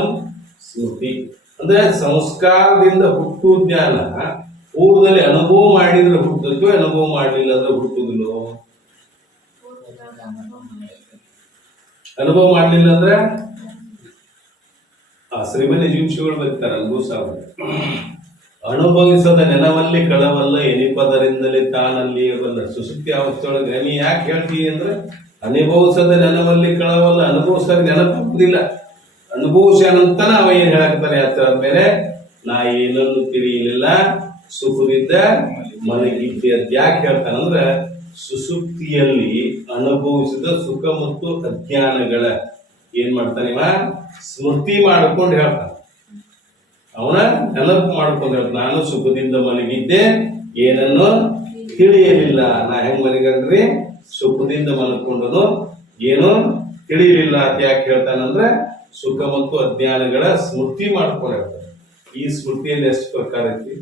ಸ್ಮೃತಿ. ಅಂದ್ರೆ ಸಂಸ್ಕಾರದಿಂದ ಹುಟ್ಟು ಜ್ಞಾನ ಪೂರ್ವದಲ್ಲಿ ಅನುಭವ ಮಾಡಿದ್ರೆ ಹುಟ್ಟುತ್ತೋ, ಅನುಭವ ಮಾಡಲಿಲ್ಲ ಅಂದ್ರೆ ಹುಟ್ಟುದಿಲ್ಲೋ. ಅನುಭವ ಮಾಡಲಿಲ್ಲ ಅಂದ್ರೆ ಆ ಶ್ರೀಮನಿ ಜೀವಶಿಗಳು ಬರ್ತಾರೆ ಅನುಭವ ಸಾಲ. ಅನುಭವಿಸದ ನೆನವಲ್ಲಿ ಕಳವಲ್ಲ ಎನಿಪದರಿಂದಲೇ ತಾನಲ್ಲಿ ಬಲ್ಲ. ಸುಸುಪ್ತಿ ಅವಸ್ಥೆಯೊಳಗೆ ನೀ ಯಾಕೆ ಹೇಳ್ತೀವಿ ಅಂದ್ರೆ ಅನುಭವಿಸದ ನೆನವಲ್ಲಿ ಕಳವಲ್ಲ, ಅನುಭವಿಸದ ನೆನಪಾಗುದಿಲ್ಲ. ಅನುಭವಿಸ್ಯಾನಂತನ ಅವ ಏನ್ ಹೇಳಾಕ್ತಾನೆ ಆದ್ಮೇಲೆ ನಾ ಏನನ್ನು ತಿಳಿಯಲಿಲ್ಲ ಸುಖದಿಂದ ಮಲಗಿದ್ದೆ ಅಂತ ಯಾಕೆ ಹೇಳ್ತಾನಂದ್ರ ಸುಸುಪ್ತಿಯಲ್ಲಿ ಅನುಭವಿಸಿದ ಸುಖ ಮತ್ತು ಅಜ್ಞಾನಗಳ ಏನ್ ಮಾಡ್ತಾನೆ ಇವ ಸ್ಮೃತಿ ಮಾಡ್ಕೊಂಡು ಹೇಳ್ತಾನೆ. ಅವನ ನೆನಪು ಮಾಡ್ಕೊಂಡು ಹೇಳ್ತಾನೆ, ನಾನು ಸುಖದಿಂದ ಮಲಗಿದ್ದೆ ಏನನ್ನು ತಿಳಿಯಲಿಲ್ಲ. ನಾ ಹೆಂಗ್ ಮಲಗಂಡ್ರಿ ಸುಖದಿಂದ ಮಲ್ಕೊಂಡನು ಏನು ತಿಳಿಯಲಿಲ್ಲ ಅಂತ ಯಾಕೆ ಹೇಳ್ತಾನಂದ್ರೆ ಸುಖ ಮತ್ತು ಅಜ್ಞಾನಗಳ ಸ್ಮೃತಿ ಮಾಡ್ಕೊಂಡು ಹೇಳ್ತಾನೆ. ಈ ಸ್ಮೃತಿಯಲ್ಲಿ ಎಷ್ಟು ಪ್ರಕಾರ ಐತಿ?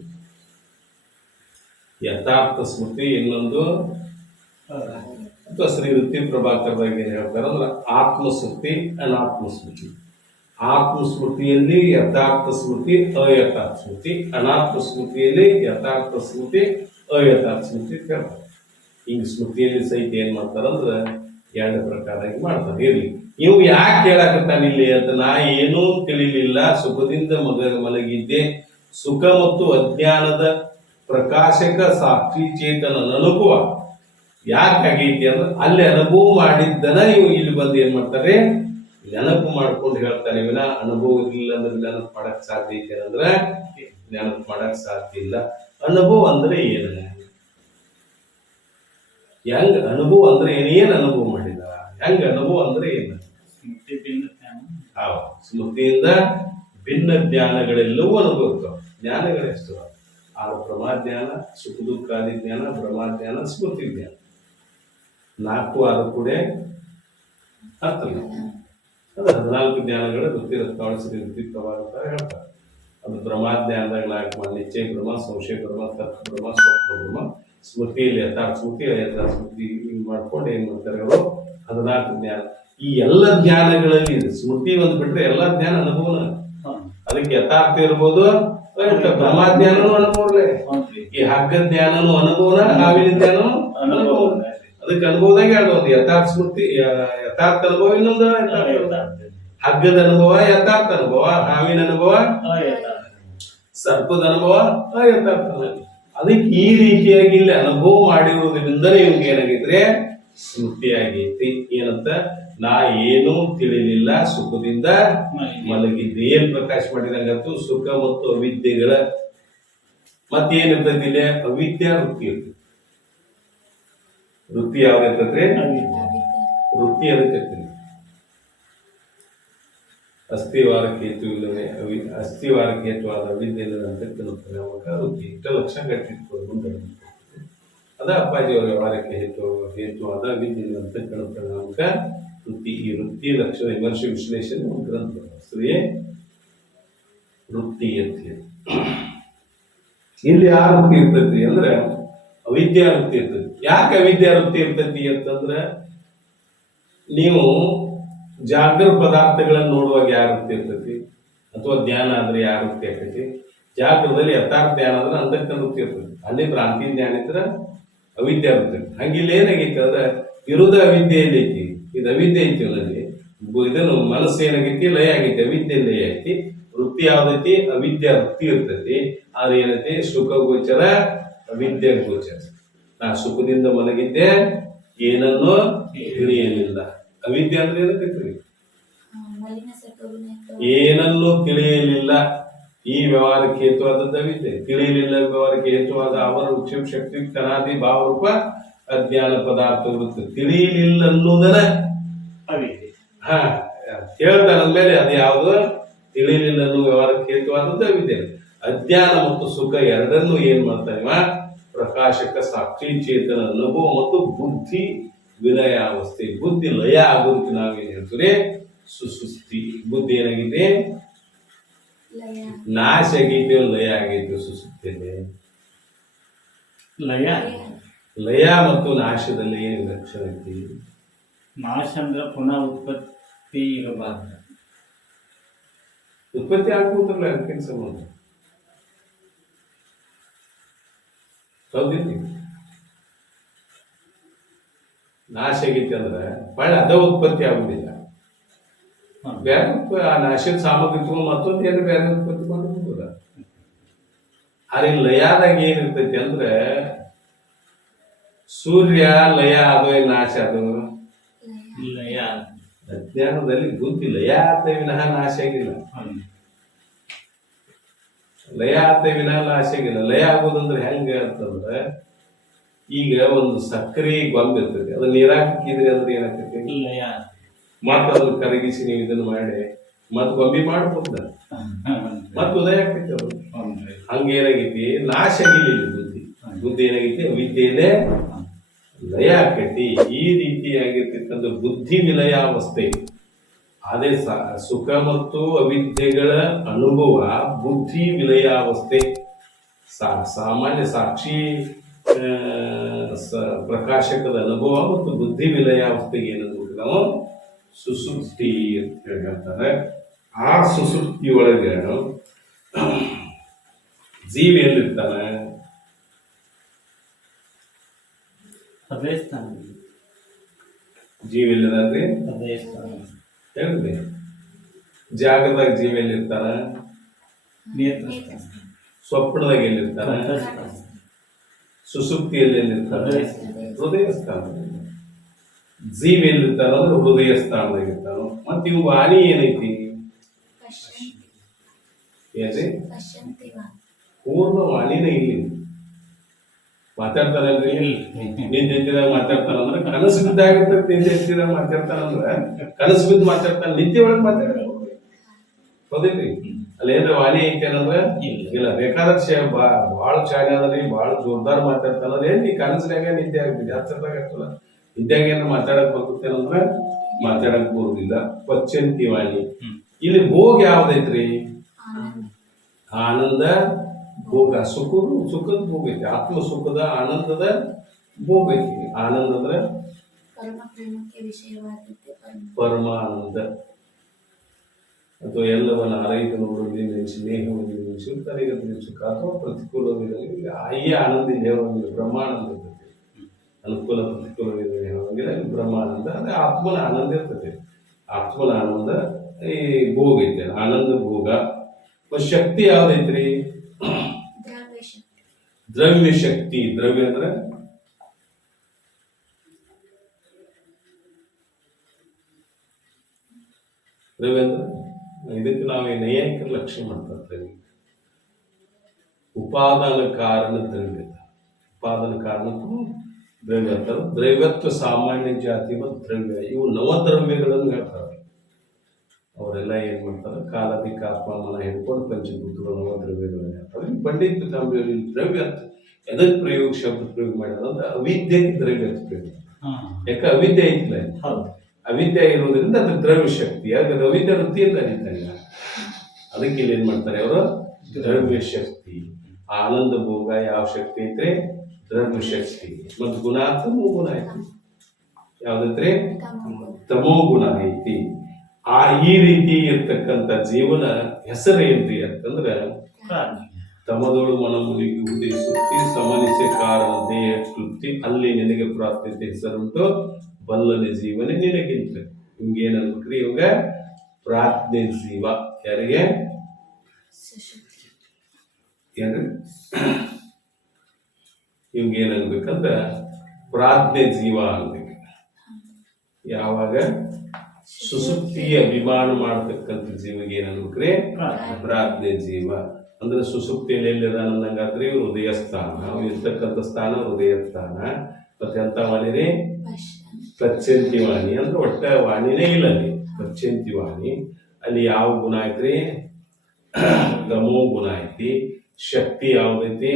ಯಥಾರ್ಥ ಸ್ಮೃತಿ, ಇನ್ನೊಂದು ಅಥವಾ ಶ್ರೀ ವೃತ್ತಿ ಪ್ರಭಾಕರದಾಗ ಏನ್ ಹೇಳ್ತಾರೆ ಅಂದ್ರೆ ಆತ್ಮಸ್ಮೃತಿ, ಅನಾತ್ಮ ಸ್ಮೃತಿ. ಆತ್ಮಸ್ಮೃತಿಯಲ್ಲಿ ಯಥಾರ್ಥ ಸ್ಮೃತಿ, ಅಯಥಾರ್ಥ ಸ್ಮೃತಿ. ಅನಾತ್ಮ ಸ್ಮೃತಿಯಲ್ಲಿ ಯಥಾರ್ಥ ಸ್ಮೃತಿ, ಅಯಥಾರ್ಥ ಸ್ಮೃತಿ ಅಂತ ಹೇಳ್ತಾರೆ. ಹಿಂಗ್ ಸ್ಮೃತಿಯಲ್ಲಿ ಸಹಿತ ಏನ್ ಮಾಡ್ತಾರಂದ್ರೆ ಎರಡು ಪ್ರಕಾರ ಮಾಡ್ತಾರೆ. ಇರ್ಲಿ, ನೀವು ಯಾಕೆ ಕೇಳಾಕತ್ತಾನ ಇಲ್ಲಿ ಅಂತ, ನಾ ಏನೂ ತಿಳಿಲಿಲ್ಲ ಸುಖದಿಂದ ಮಲಗಿದ್ದೆ, ಸುಖ ಮತ್ತು ಅಜ್ಞಾನದ ಪ್ರಕಾಶಕ ಸಾಕ್ಷಿ ಚೇತನ ಅನುಭವ ಯಾಕಾಗೈತಿ ಅಂದ್ರೆ ಅಲ್ಲಿ ಅನುಭವ ಮಾಡಿದ್ದನ ನೀವು ಇಲ್ಲಿ ಬಂದು ಏನ್ ಮಾಡ್ತಾರೆ ನೆನಪು ಮಾಡ್ಕೊಂಡು ಹೇಳ್ತಾನೆ. ವಿನ ಅನುಭವ ಇಲ್ಲ ಅಂದ್ರೆ ನೆನಪು ಮಾಡಕ್ ಸಾಧ್ಯ ಐತೆ ಅಂದ್ರೆ ನೆನಪು ಮಾಡಕ್ ಸಾಧ್ಯ ಇಲ್ಲ. ಅನುಭವ ಅಂದ್ರೆ ಏನು? ಹೆಂಗ್ ಅನುಭವ ಅಂದ್ರೆ ಏನ್ ಅನುಭವ ಮಾಡಿದ? ಹೆಂಗ ಅನುಭವ ಅಂದ್ರೆ ಏನು? ಸ್ಮೃತಿಯಿಂದ ಭಿನ್ನ ಜ್ಞಾನಗಳೆಲ್ಲವೂ ಅನುಭವಿಸ್ತಾವ. ಜ್ಞಾನಗಳೆಷ್ಟು? ಆರು ಪ್ರಮಾಜ್ಞಾನ, ಸುಖ ದುಃಖಾದಿ ಜ್ಞಾನ, ಬ್ರಹ್ಮಜ್ಞಾನ, ಸ್ಮೃತಿ ಜ್ಞಾನ. 4 6 ಕೂಡ 10. ಅದು 14 ಜ್ಞಾನಗಳು ವೃತ್ತಿ ಪ್ರಭಾವ ಅಂತ ಹೇಳ್ತಾರೆ. ಅದು ಬ್ರಹ್ಮಜ್ಞಾನದಾಗ 4 ನಿಶ್ಚಯ ಬ್ರಹ್ಮ, ಸಂಶಯ ಬ್ರಹ್ಮ, ತರ್ಕ ಬ್ರಹ್ಮ, ಸ್ವಪ್ನ ಬ್ರಹ್ಮ. ಸ್ಮೃತಿಯಲ್ಲಿ ಯಥಾರ್ಥ ಸ್ಮೃತಿ, ಅಯಥಾರ್ಥ ಸ್ಮೃತಿ ಮಾಡ್ಕೊಂಡು ಏನ್ ಮಾಡ್ತಾರೆ ಅವರು 14 ಜ್ಞಾನ. ಈ ಎಲ್ಲ ಜ್ಞಾನಗಳಲ್ಲಿ ಸ್ಮೃತಿ ಒಂದ್ ಬಿಟ್ರೆ ಎಲ್ಲಾ ಜ್ಞಾನ ಅನುಭವನ. ಅದಕ್ಕೆ ಯಥಾರ್ಥ ಇರ್ಬೋದು, ಬ್ರಹ್ಮಜ್ಞಾನನು ಅನುಭವಲೇ, ಈ ಹಗ್ಗ ಜ್ಞಾನನು ಅನುಭವನ, ಹಾವಿನ ಜ್ಞಾನನು ಅನುಭವ. ಅದಕ್ಕೆ ಅನುಭವದಾಗ ಒಂದು ಯಥಾರ್ಥ ಸ್ಮೃತಿ, ಯಥಾರ್ಥ ಅನುಭವ, ಇನ್ನೊಂದು ಹಗ್ಗದ ಅನುಭವ ಯಥಾರ್ಥ ಅನುಭವ, ಹಾವಿನ ಅನುಭವ ಸರ್ಪದ ಅನುಭವ ಅಯಥಾರ್ಥ ಅನುಭವ. ಅದಕ್ಕೆ ಈ ರೀತಿಯಾಗಿ ಇಲ್ಲಿ ಅನುಭವ ಮಾಡಿರುವುದರಿಂದಲೇ ಇವ್ಗೆ ಏನಾಗೈತ್ರಿ ಸ್ಮೃತಿ ಆಗೈತಿ. ಏನಂತ, ನಾ ಏನೂ ತಿಳಿಲಿಲ್ಲ ಸುಖದಿಂದ ಮಲಗಿದ್ದೆ. ಏನ್ ಪ್ರಕಾಶ ಮಾಡಿದಂಗತ್ತು? ಸುಖ ಮತ್ತು ಅವಿದ್ಯೆಗಳ. ಮತ್ತೇನಿರ್ತೈತಿ ಇಲ್ಲಿ? ಅವಿದ್ಯಾ ವೃತ್ತಿ ಇರ್ತೈತಿ. ವೃತ್ತಿ ಯಾವ್ದು ಇರ್ತೈತ್ರಿ? ವೃತ್ತಿ ಅದಕ್ಕೆ ಅಸ್ಥಿವಾರಕ್ಕೆ ಹೇತು ಇಲ್ಲವೇ ಅಸ್ಥಿವಾರಕ್ಕೆ ಹೇತುವಾದ ಅವಿದ್ಯೆ ವೃತ್ತಿ ಇಷ್ಟ ಲಕ್ಷ ಕಟ್ಟಿಟ್ಕೊಂಡು ಮುಂದೆ ಅದ ಅಪ್ಪಾಜಿ ಅವರ ವ್ಯವಹಾರಕ್ಕೆ ಹೇತುವಾದ ಅವಿದ್ಯೆ ಅಂತ ಕಣಪ್ರನಾಮಕ ವೃತ್ತಿ. ಈ ವೃತ್ತಿ ಲಕ್ಷಣ ವಿಮರ್ಶ ವಿಶ್ಲೇಷಣೆ ಒಂದು ಗ್ರಂಥ ಸ್ತ್ರೀ ವೃತ್ತಿ ಅಂತ ಹೇಳಿ. ಇಲ್ಲಿ ಯಾವ ವೃತ್ತಿ ಇರ್ತೈತಿ ಅಂದ್ರೆ ಅವಿದ್ಯಾ ವೃತ್ತಿ ಇರ್ತೈತಿ. ಯಾಕೆ ಅವಿದ್ಯಾ ವೃತ್ತಿ ಇರ್ತೈತಿ ಅಂತಂದ್ರೆ, ನೀವು ಜಾಗೃತ ಪದಾರ್ಥಗಳನ್ನು ನೋಡುವಾಗ ಯಾವ ವೃತ್ತಿ ಇರ್ತೈತಿ, ಅಥವಾ ಧ್ಯಾನ ಆದ್ರೆ ಯಾವ ವೃತ್ತಿ ಆಗ್ತೈತಿ. ಜಾಗೃತದಲ್ಲಿ ಯಥಾರ್ಥ ಧ್ಯಾನ ಅಂದ್ರೆ ಅಂತಕ್ಕಂಥ ವೃತ್ತಿ ಇರ್ತೈತಿ. ಅಲ್ಲಿ ಭ್ರಾಂತಿ ಜ್ಞಾನ ಇದ್ರೆ ಅವಿದ್ಯಾ ವೃತ್ತಿ. ಹಂಗಿಲ್ಲ ಏನಾಗೈತಿ ಅಂದ್ರೆ ಇರುದ ಅವಿದ್ಯೆಯಲ್ಲಿ ಐತಿ, ಇದು ಅವಿದ್ಯೆ ಐತಿ. ಅಲ್ಲಿ ಇದನ್ನು ಮನಸ್ಸು ಏನಾಗೈತಿ ಲಯ ಆಗೈತಿ, ಅವಿದ್ಯೆ ಲಯ ಐತಿ. ವೃತ್ತಿ ಯಾವ್ದೈತಿ? ಅವಿದ್ಯಾ ವೃತ್ತಿ ಇರ್ತೈತಿ. ಆದ್ರೆ ಏನೈತಿ? ಸುಖ ಗೋಚರ, ಅವಿದ್ಯೆ ಗೋಚರ. ನಾ ಸುಖದಿಂದ ಮಲಗಿದ್ದೆ, ಏನನ್ನು ತಿಳಿಯಲಿಲ್ಲ. ಅವಿದ್ಯೆ ಅಂದ್ರೆ ಏನಕ್ಕೈತ್ರಿ? ಏನನ್ನು ತಿಳಿಯಲಿಲ್ಲ. ಈ ವ್ಯವಹಾರಕ್ಕೆ ಹೇತುವಾದದ್ದು ಅವಿದ್ಯೆ. ತಿಳಿಯಲಿಲ್ಲ ವ್ಯವಹಾರಕ್ಕೆ ಹೇತುವಾದ ಅವರ ಉಕ್ಷೇಪ ಶಕ್ತಿ ಕನಾದಿ ಭಾವರೂಪ ಅಜ್ಞಾನ ಪದಾರ್ಥ ವೃತ್ತಿ. ತಿಳಿಯಲಿಲ್ಲ ಅನ್ನೋದನ್ನ ಅವಿದ್ಯೆ. ಹೇಳ್ತಾನಂದ್ಮೇಲೆ ಅದು ಯಾವುದು? ತಿಳಿಯಲಿಲ್ಲ ಅನ್ನೋ ವ್ಯವಹಾರಕ್ಕೆ ಹೇತುವಾದದ್ದು ಅವಿದ್ಯೆ. ಅಜ್ಞಾನ ಮತ್ತು ಸುಖ ಎರಡನ್ನೂ ಏನ್ ಮಾಡ್ತಾನೆ? ಪ್ರಕಾಶಕ ಸಾಕ್ಷಿ ಚೇತನ ಅನುಭವ ಮತ್ತು ಬುದ್ಧಿ ವಿಲಯಾವಸ್ಥೆ. ಬುದ್ಧಿ ಲಯ ಆಗೋದಕ್ಕೆ ನಾವೇನ್ ಹೇಳ್ತೀವಿ? ಸುಸುಪ್ತಿ. ಬುದ್ಧಿ ಏನಾಗಿದೆ? ನಾಶ ಆಗೈತೆ, ಲಯ ಆಗೈತೆ. ಸುಸುಪ್ತಿಯಲ್ಲಿ ಲಯ ಮತ್ತು ನಾಶದಲ್ಲಿ ಏನು ಲಕ್ಷಣ ಐತಿ? ನಾಶ ಅಂದ್ರೆ ಪುನಃ ಉತ್ಪತ್ತಿ ಇರಬಾರ್ದು. ಉತ್ಪತ್ತಿ ಆಗ್ಬೋದಲ್ಲ, ಅದಕ್ಕೆ ಸಂಬಂಧ ಹೌದಿಲ್ಲ? ನಾಶ ಆಗೈತಿ ಅಂದ್ರೆ ಬಹಳ ಅದ ಉತ್ಪತ್ತಿ ಆಗುದಿಲ್ಲ. ಬೇರೆ ಆ ನಾಶದ ಸಾಮಗ್ರಿ ತಗೊಂಡು ಮತ್ತೊಂದು ಏನು ಬೇರೆ ಉತ್ಪತ್ತಿ ಮಾಡಬಹುದ? ಆದ್ರೆ ಈ ಲಯದಾಗ ಏನಿರ್ತೈತಿ ಅಂದ್ರೆ ಸೂರ್ಯ ಲಯ ಅದು ಏನ್ ನಾಶ ಅದು ಲಯ. ಅಜ್ಞಾನದಲ್ಲಿ ಬುದ್ಧಿ ಲಯ ಆತ ವಿನಃ ನಾಶ ಆಗಿಲ್ಲ. ಲಯ ಆತ ವಿನಃ ನಾಶ ಆಗಿಲ್ಲ. ಲಯ ಆಗೋದಂದ್ರೆ ಹೆಂಗ ಅಂತಂದ್ರೆ ಈಗ ಒಂದು ಸಕ್ಕರೆ ಗೊಂಬೆ ಇರ್ತೈತಿ, ಅದು ನೀರಾಗ ಹಾಕಿದ್ರಿ ಅಂದ್ರೆ ಏನಾಗ್ತೈತಿ, ಲಯ. ಮತ್ತ ಅದನ್ನ ಕರಗಿಸಿ ನೀವು ಇದನ್ನ ಮಾಡಿ ಮತ್ ಗೊಂಬೆ ಮಾಡ್ಬೋದ, ಮತ್ ಉದಯ ಆಗ್ತೈತಿ ಅದು. ಹಂಗೇನಾಗೈತಿ, ನಾಶ ಆಗಿಲ್ಲ ಇಲ್ಲಿ ಬುದ್ಧಿ. ಬುದ್ಧಿ ಏನಾಗೈತಿ, ಅವಿದ್ಯೆಯಲ್ಲೇ ಲಯ ಆಕೈತಿ. ಈ ರೀತಿಯಾಗಿರ್ತಕ್ಕಂಥ ಬುದ್ಧಿ ವಿಲಯಾವಸ್ಥೆ. ಅದೇ ಸುಖ ಮತ್ತು ಅವಿದ್ಯೆಗಳ ಅನುಭವ ಬುದ್ಧಿ ವಿಲಯಾವಸ್ಥೆ. ಸಾಮಾನ್ಯ ಸಾಕ್ಷಿ ಪ್ರಕಾಶಕದ ಅನುಭವ ಮತ್ತು ಬುದ್ಧಿ ವಿಲಯಾವಸ್ಥೆಗೆ ಏನಂದ್ಬಿಟ್ಟು ನಾವು ಸುಸುಪ್ತಿ ಅಂತ ಹೇಳ್ತಾರೆ. ಆ ಸುಸುಪ್ತಿ ಒಳಗೆ ಜೀವ ಎಲ್ಲಿರ್ತಾನೆ, ಅದೇ ಸ್ಥಾನ. ಜೀವ ಎಲ್ಲಿದಾರ್ರಿ, ಅದೇ ಸ್ಥಾನ. ಹೇಳಿದ್ರಿ. ಜಾಗದಾಗ ಜೀವ ಎಲ್ಲಿರ್ತಾನ, ನೇತ್ರ. ಸ್ವಪ್ನದಾಗ ಎಲ್ಲಿರ್ತಾನ, ಸುಸುಪ್ತಿಯಲ್ಲಿ ಎಲ್ಲಿರ್ತಾನೆ, ಹೃದಯ ಸ್ಥಾನ. ಜೀವ ಎಲ್ಲಿರ್ತಾನ ಅಂದ್ರೆ ಹೃದಯ ಸ್ಥಾನದಾಗ ಇರ್ತಾನ. ಮತ್ ಇವು ವಾಣಿ ಏನೈತಿ, ಏನ್ರಿ, ಪೂರ್ಣ ವಾಣಿನೇ ಇಲ್ಲಿ ಮಾತಾಡ್ತಾರಲ್ರಿ. ನಿಂತ ಎತ್ತಿದಾಗ ಮಾತಾಡ್ತಾನಂದ್ರ ಕನಸು ಬಿದ್ದಾಗಿರ್ತದೆ. ನಿಂತ ಎತ್ತಿದಾಗ ಮಾತಾಡ್ತಾನಂದ್ರ ಕನಸು ಬಿದ್ದು ಮಾತಾಡ್ತಾನ, ನಿದ್ದೆ ಒಳಗೆ ಮಾತಾಡ ಹೌದಿಲ್ರಿ. ಅಲ್ಲಿ ಏನ್ರ ವಾಣಿ ಐತಿ ಅನ್ನಂದ್ರ ಇಲ್ಲ. ಬೇಕಾದಕ್ಷ ಬಾಳ ಶಾಣೆ ಅದರಿ, ಬಾಳ ಜೋರ್ದಾರ್ ಮಾತಾಡ್ತಾನಂದ್ರ ಏನ್ ನೀ ಕನಸಿನಾಗ ನಿದ್ದೆ ಆಗ್ಬಿಡಿ, ಹತ್ತದಾಗ ಆಗ್ತಲ್ಲ. ನಿದ್ದಾಗ ಏನಾರ ಮಾತಾಡಕ್ ಬರ್ತೇನಂದ್ರ ಮಾತಾಡಕ್ ಬರುದಿಲ್ಲ. ಪಚ್ಚಂತಿ ವಾಣಿ. ಇಲ್ಲಿ ಭೋಗ ಯಾವ್ದೈತ್ರಿ, ಆನಂದ ಭೋಗ. ಸುಖದ ಭೋಗ ಐತಿ, ಆತ್ಮ ಸುಖದ ಆನಂದದ ಭೋಗ ಐತಿ. ಆನಂದ ಅಂದ್ರೆ ಪರಮಾನಂದ. ಅಥವಾ ಎಲ್ಲವನ್ನ ಆರೈಕೆ ನೋಡುವುದೇ ನೆನೆಸಿ, ಸ್ನೇಹವನ್ನು ನೆನೆಸಿ ತಲೆಗತ್ತಿನ ಸುಖ ಅಥವಾ ಪ್ರತಿಕೂಲವಿರಲಿ ಈ ಆನಂದ ಇದೆ ಹೇಳುವಂಗಿಲ್ಲ. ಬ್ರಹ್ಮಾನಂದ ಇರ್ತೈತಿ. ಅನುಕೂಲ ಪ್ರತಿಕೂಲವಿದೆ ಹೇಳುವಂಗಿಲ್ಲ. ಇಲ್ಲಿ ಬ್ರಹ್ಮಾನಂದ ಅಂದ್ರೆ ಆತ್ಮನ ಆನಂದ ಇರ್ತೈತಿ. ಆತ್ಮನ ಆನಂದ ಈ ಭೋಗ ಐತೆ, ಆನಂದ ಭೋಗ. ಶಕ್ತಿ ಯಾವ್ದೈತ್ರಿ, ದ್ರವ್ಯ ಶಕ್ತಿ. ದ್ರವ್ಯ ಅಂದ್ರೆ ಇದಕ್ಕೆ ನಾವೇ ನೈಯಾಯಿಕರ ಲಕ್ಷ್ಯ ಮಾಡ್ತಾರೆ. ಉಪಾದಾನ ಕಾರಣ ದ್ರವ್ಯ. ಉಪಾದಾನ ಕಾರಣಕ್ಕೂ ದ್ರವ್ಯ ಅಂತಾರೆ. ದ್ರವ್ಯತ್ವ ಸಾಮಾನ್ಯ ಜಾತಿ ಮತ್ತು ದ್ರವ್ಯ, ಇವು ನವದ್ರವ್ಯಗಳನ್ನು ಹೇಳ್ತಾರೆ. ಅವರೆಲ್ಲ ಏನ್ ಮಾಡ್ತಾರೆ, ಕಾಲದಿಕ್ಕ ಆತ್ಮನ ಹಿಡ್ಕೊಂಡು ಪಂಚಭೂತಗಳು ನವದ್ರವ್ಯಗಳನ್ನ ಹೇಳ್ತಾರೆ. ಪಂಡಿತ್ ಪಿತಾಂಬರಿ ದ್ರವ್ಯ ಎದಕ್ ಪ್ರಯೋಗ ಶಬ್ದ ಪ್ರಯೋಗ ಮಾಡಿದ್ರೆ ಅವಿದ್ಯೆಗೆ ದ್ರವ್ಯ ಪ್ರಯೋಗ. ಯಾಕೆ ಅವಿದ್ಯೆ ಐತಿಲ್ಲ, ಅವಿದ್ಯೆ ಇರೋದ್ರಿಂದ ಅದು ದ್ರವ್ಯ ಶಕ್ತಿ. ಯಾಕಂದ್ರೆ ಅವಿದ್ಯೆ ವೃತ್ತಿಯಿಂದ ಅರಿತಾಗ ಅದಕ್ಕೆ ಇಲ್ಲಿ ಏನ್ ಮಾಡ್ತಾರೆ ಅವರು, ದ್ರವ್ಯ ಶಕ್ತಿ. ಆನಂದ ಭೋಗ ಯಾವ ಶಕ್ತಿ ಐತ್ರಿ, ದ್ರವ್ಯ ಶಕ್ತಿ. ಮತ್ತು ಗುಣ ತಮೋ ಗುಣ ಐತಿ. ಯಾವ್ದೈತ್ರಿ, ತಮೋ ಗುಣ ಐತಿ. ಈ ರೀತಿ ಇರ್ತಕ್ಕಂಥ ಜೀವನ ಹೆಸರೇನ್ರಿ ಅಂತಂದ್ರ ತಮದೋಳು ಮನಮುಲಿಗುವುದೇ ಸುತ್ತಿ ಸಮನಿಸೆ ಕಾರಣ ದೇಹ ತೃಪ್ತಿ ಅಲ್ಲಿ ನಿನಗೆ ಪ್ರಾಪ್ತಿ ಹೆಸರುಂಟು ಬಲ್ಲನೆ ಜೀವನೇ ನಿನಗಿಂತ. ಇವಂಗೇನ್ ಅನ್ಬೇಕ್ರಿ, ಇವಾಗ ಪ್ರಾಜ್ಞೆ ಜೀವ. ಯಾರಿಗೆ ಏನ್ರಿ, ಇವಂಗ ಏನ್ ಅನ್ಬೇಕಂದ್ರ ಪ್ರಾಜ್ಞೆ ಜೀವ ಅನ್ಬೇಕು. ಯಾವಾಗ ಸುಸುಪ್ತಿಯ ಅಭಿಮಾನ ಮಾಡತಕ್ಕಂಥ ಜೀವಿಗೆ ಏನ್ ಅನ್ಬೇಕ್ರಿ, ಪ್ರಾಜ್ಞೆ ಜೀವ. ಅಂದ್ರೆ ಸುಸುಪ್ತಿಯಲ್ಲಿ ಎಲ್ಲಿದ ಅನ್ನಂಗಾದ್ರಿ ಹೃದಯ ಸ್ಥಾನ. ಅವು ಇರ್ತಕ್ಕಂಥ ಸ್ಥಾನ ಹೃದಯ ಸ್ಥಾನ. ಮತ್ತೆ ಎಂತ ವಾಣಿರಿ, ಪಚ್ಚಂತಿ ವಾಣಿ. ಅಂದ್ರೆ ಒಟ್ಟ ವಾಣಿನೇ ಇಲ್ಲ ಅಲ್ಲಿ, ಪಚ್ಚಂತಿ ವಾಣಿ. ಅಲ್ಲಿ ಯಾವ ಗುಣ ಐತ್ರಿ, ತಮೋ ಗುಣ ಐತಿ. ಶಕ್ತಿ ಯಾವ್ದೈತಿ,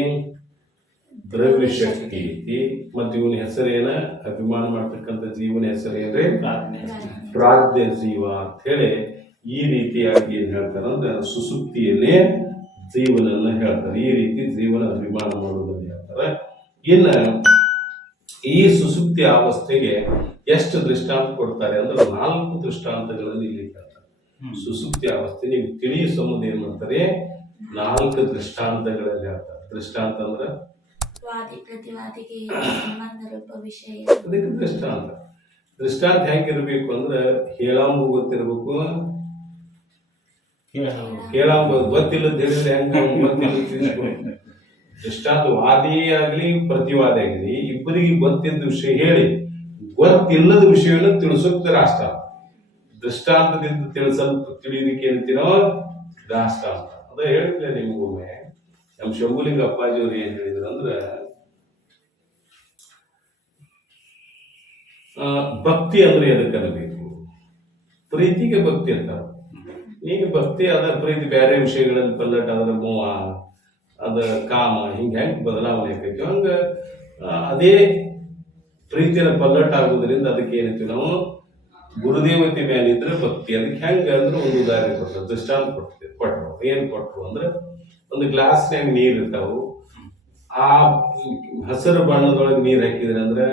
ದ್ರವ್ಯ ಶಕ್ತಿ ಐತಿ. ಮತ್ ಇವನ ಹೆಸರೇನ, ಅಭಿಮಾನ ಮಾಡ್ತಕ್ಕಂಥ ಜೀವನ ಹೆಸರೇನ್ರಿ, ಪ್ರಾಜ್ಞೆ ಜೀವ ಅಂತ ಹೇಳಿ ಈ ರೀತಿಯಾಗಿ ಏನ್ ಹೇಳ್ತಾರಂದ್ರೆ ಸುಸುಪ್ತಿಯಲ್ಲೇ ಜೀವನನ್ನ ಹೇಳ್ತಾರೆ. ಈ ರೀತಿ ಜೀವನ ಅಭಿಮಾನ ಮಾಡೋದನ್ನ ಹೇಳ್ತಾರೆ. ಇನ್ನ ಈ ಸುಸುಪ್ತಿ ಅವಸ್ಥೆಗೆ ಎಷ್ಟು ದೃಷ್ಟಾಂತ ಕೊಡ್ತಾರೆ ಅಂದ್ರೆ 4 ದೃಷ್ಟಾಂತಗಳನ್ನು ಇಲ್ಲಿ ಹೇಳ್ತಾರೆ. ಸುಸುಪ್ತಿ ಅವಸ್ಥೆ ನಿಮ್ಗೆ ತಿಳಿಯೋ ಸಂಬಂಧ ಏನ್ ಮಾಡ್ತಾರೆ, 4 ದೃಷ್ಟಾಂತಗಳಲ್ಲಿ ಹೇಳ್ತಾರೆ. ದೃಷ್ಟಾಂತ ಅಂದ್ರೆ ಅದಕ್ಕೆ ದೃಷ್ಟಾಂತ. ದೃಷ್ಟಾಂತ ಹೆಂಗಿರ್ಬೇಕು ಅಂದ್ರೆ ಹೇಳಂಬ ಗೊತ್ತಿರ್ಬೇಕು, ಹೇಳಂಬ ಗೊತ್ತಿಲ್ಲದ ಹೇಳಿದ್ರೆ ಹೆಂಗ ಗೊತ್ತಿಲ್ಲ. ದೃಷ್ಟಾಂತ ವಾದಿ ಆಗ್ಲಿ ಪ್ರತಿವಾದಿ ಆಗಲಿ ಇಬ್ಬರಿಗೆ ಗೊತ್ತಿದ್ದ ವಿಷಯ ಹೇಳಿ ಗೊತ್ತಿಲ್ಲದ ವಿಷಯವನ್ನು ತಿಳಿಸೋಕ್ ದೃಷ್ಟಾಂತ. ದೃಷ್ಟಾಂತದಿಂದ ತಿಳಿಯೋದಕ್ಕೆ ಏನಂತೀನೋ ದಾಷ್ಟಾಂತ. ಅದ ಹೇಳಿದ್ಲೆ ನಿಮ್ಗೊಮ್ಮೆ ನಮ್ಮ ಶಂಭುಲಿಂಗ ಅಪ್ಪಾಜಿಯವ್ರು ಏನ್ ಹೇಳಿದ್ರು ಅಂದ್ರ ಭಕ್ತಿ ಅಂದ್ರೆ ಎದಕ್ಕೆ ಅನ್ನಬೇಕು, ಪ್ರೀತಿಗೆ ಭಕ್ತಿ ಅಂತಾರ. ಈಗ ಭಕ್ತಿ ಅದ ಪ್ರೀತಿ ಬೇರೆ ವಿಷಯಗಳಲ್ಲಿ ಪಲ್ಲಟ ಅದರ ಮೋಹ ಅದ ಕಾಮ ಹೆಂಗ್ ಬದಲಾವಣೆ ಆಕೈತಿ ಹಂಗ ಅದೇ ಪ್ರೀತಿಯ ಪಲ್ಲಟ ಆಗುವುದರಿಂದ ಅದಕ್ಕೆ ಏನಂತೀವಿ ನಾವು ಗುರುದೇವತೆ ಮೇಲೆ ಇದ್ರೆ ಭಕ್ತಿ. ಅದಕ್ಕೆ ಹೆಂಗ ಅಂದ್ರೆ ಒಂದು ಉದಾಹರಣೆ ಕೊಟ್ಟರು, ದೃಷ್ಟಾಂತ ಕೊಟ್ಟರು. ಏನ್ ಕೊಟ್ಟರು ಅಂದ್ರೆ ಒಂದು ಗ್ಲಾಸ್ನ್ಯಾಗ ನೀರ್ ಇರ್ತಾವು, ಆ ಹಸಿರು ಬಣ್ಣದೊಳಗೆ ನೀರ್ ಹಾಕಿದ್ರೆ ಅಂದ್ರೆ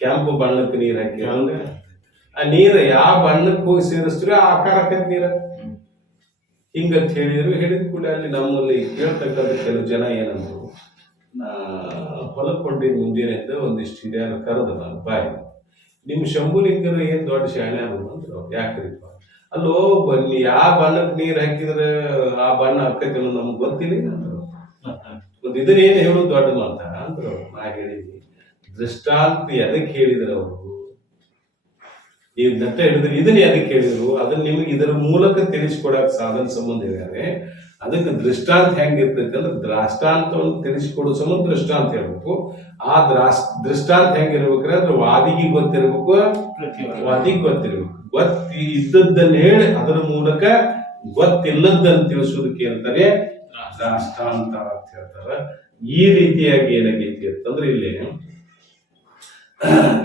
ಕೆಂಪು ಬಣ್ಣಕ್ಕೆ ನೀರ್ ಹಾಕಿದ್ರೆ ಅಂದ್ರೆ ಆ ನೀರ ಯಾವ ಬಣ್ಣಕ್ಕೆ ಹೋಗಿ ಸೇರಿಸ್ತೀರೋ ಆ ಆಕಾರ ಆಕೈತಿ ನೀರ. ಹಿಂಗಂತ ಹೇಳಿದ ಕೂಡ ಅಲ್ಲಿ ನಮ್ಮಲ್ಲಿ ಕೇಳ್ತಕ್ಕಂಥ ಕೆಲವು ಜನ ಏನಂದ್ರು, ಹೊಲಕ್ಕೆ ಹೊಂಟಿದ್ ಮುಂಜಾನೆ ಅಂತ ಒಂದಿಷ್ಟು ಹಿರಿಯರು ಕರೆದ ನಾನು ಬಾಯಿ, ನಿಮ್ ಶಂಭುಲಿಂಗರು ಏನ್ ದೊಡ್ಡ ಶಾಣೆ ಅನ್ನೋದು ಅಂದ್ರು. ಯಾಕ್ರಿಪ್ಪ ಅಲ್ಲೋ ಬನ್ನಿ ಯಾವ ಬಣ್ಣಕ್ಕೆ ನೀರ್ ಹಾಕಿದ್ರೆ ಆ ಬಣ್ಣ ಆಕೈತಿ ಅನ್ನೋದು ನಮ್ಗೆ ಗೊತ್ತಿಲ್ಲ ಅಂದ್ರು. ಒಂದು ಇದನ್ನ ಏನ್ ಹೇಳೋದು ದೊಡ್ಡ ಮಾತ ಅಂದ್ರು. ನಾ ಹೇಳಿದ್ವಿ ದೃಷ್ಟಾಂತ ಎದಕ್ಕೆ ಹೇಳಿದ್ರು ಅವರು, ನೀವು ನಟ್ಟ ಹೇಳಿದ್ರೆ ಇದನ್ನ ಎದಕ್ಕೆ ಹೇಳಿದ್ರು, ಅದನ್ನ ನಿಮಗೆ ಇದರ ಮೂಲಕ ತಿಳಿಸ್ಕೊಡಕ್ ಸಾಧನ ಸಂಬಂಧ ಹೇಳ್ಯಾರೆ. ಅದಕ್ಕೆ ದೃಷ್ಟಾಂತ ಹೆಂಗಿರ್ತೈತೆ ಅಂದ್ರೆ ದ್ರಾಷ್ಟಾಂತವನ್ನು ತಿಳಿಸ್ಕೊಡೋ ಸಂಬಂಧ ದೃಷ್ಟಾಂತ ಹೇಳ್ಬೇಕು. ಆ ದೃಷ್ಟಾಂತ ಹೆಂಗಿರ್ಬೇಕ್ರೆ ಅಂದ್ರೆ ವಾದಿಗೆ ಗೊತ್ತಿರ್ಬೇಕು, ವಾದಿಗೆ ಗೊತ್ತಿರ್ಬೇಕು. ಇದ್ದದ್ದನ್ನ ಹೇಳಿ ಅದರ ಮೂಲಕ ಗೊತ್ತಿಲ್ಲದನ್ನು ತಿಳಿಸೋದಕ್ಕೆ ಅಂತಾರೆ ದ್ರಾಷ್ಟಾಂತ ಅಂತ ಹೇಳ್ತಾರ. ಈ ರೀತಿಯಾಗಿ ಏನಾಗೈತಿ ಅಂತಂದ್ರೆ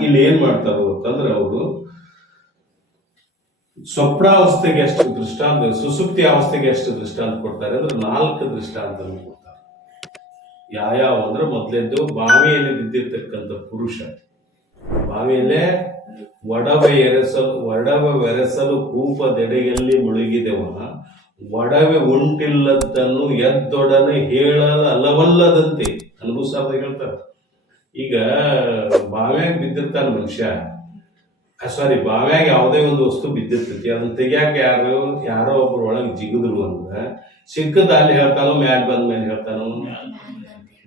ಇಲ್ಲಿ ಏನ್ ಮಾಡ್ತಾರೋ ಅಂತಂದ್ರೆ ಅವರು ಸ್ವಪ್ನಾವಸ್ಥೆಗೆ ಎಷ್ಟು ದೃಷ್ಟಾಂತ, ಸುಸುಪ್ತಿ ಅವಸ್ಥೆಗೆ ಎಷ್ಟು ದೃಷ್ಟಾಂತ ಕೊಡ್ತಾರೆ ಅಂದ್ರೆ 4 ದೃಷ್ಟಾಂತ ಕೊಡ್ತಾರೆ. ಯಾವ ಅಂದ್ರೆ ಮೊದಲೇದ್ದು ಬಾವಿಯಲ್ಲಿ ಬಿದ್ದಿರ್ತಕ್ಕಂಥ ಪುರುಷ, ಬಾವಿಯಲ್ಲೇ ಒಡವೆರೆಸಲು ಕೂಪದೆಡೆಯಲ್ಲಿ ಮುಳುಗಿದೆವ, ಒಡವೆ ಉಂಟಿಲ್ಲದನ್ನು ಎದ್ದೊಡನೆ ಹೇಳಲವಲ್ಲದಂತೆ ಅನುಭವಿಸಾರ್ದ ಹೇಳ್ತಾರೆ. ಈಗ ಬಾವ್ಯಾಗ ಬಿದ್ದಿರ್ತಾನ ಮನುಷ್ಯ, ಬಾವ್ಯಾಗ ಯಾವುದೇ ಒಂದು ವಸ್ತು ಬಿದ್ದಿರ್ತೈತಿ, ಅದನ್ನ ತೆಗಿಯಾಕ ಯಾರೋ ಒಬ್ರು ಒಳಗೆ ಜಿಗಿದ್ರು ಅಂದ್ರೆ ಸಿಕ್ಕದ ಅಲ್ಲಿ ಹೇಳ್ತಾನೋ ಮ್ಯಾಲ ಬಂದ ಮೇಲೆ ಹೇಳ್ತಾನೋ,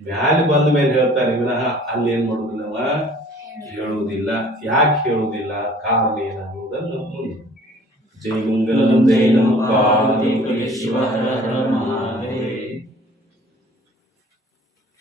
ಮ್ಯಾಲ ಬಂದ ಮೇಲೆ ಹೇಳ್ತಾನೆ ವಿನಃ ಅಲ್ಲಿ ಏನ್ ಮಾಡುದಿಲ್ಲ ಅವ ಹೇಳುವುದಿಲ್ಲ. ಯಾಕೆ ಹೇಳುವುದಿಲ್ಲ, ಕಾರಣ ಏನಾಗುವುದನ್ನು ಮುಂದೆ. ಜೈ ಮಂಗಲಂ ಜೈ ನಮಃ ಶಿವ ಹರ ಹರ ಮಹಾದೇವ.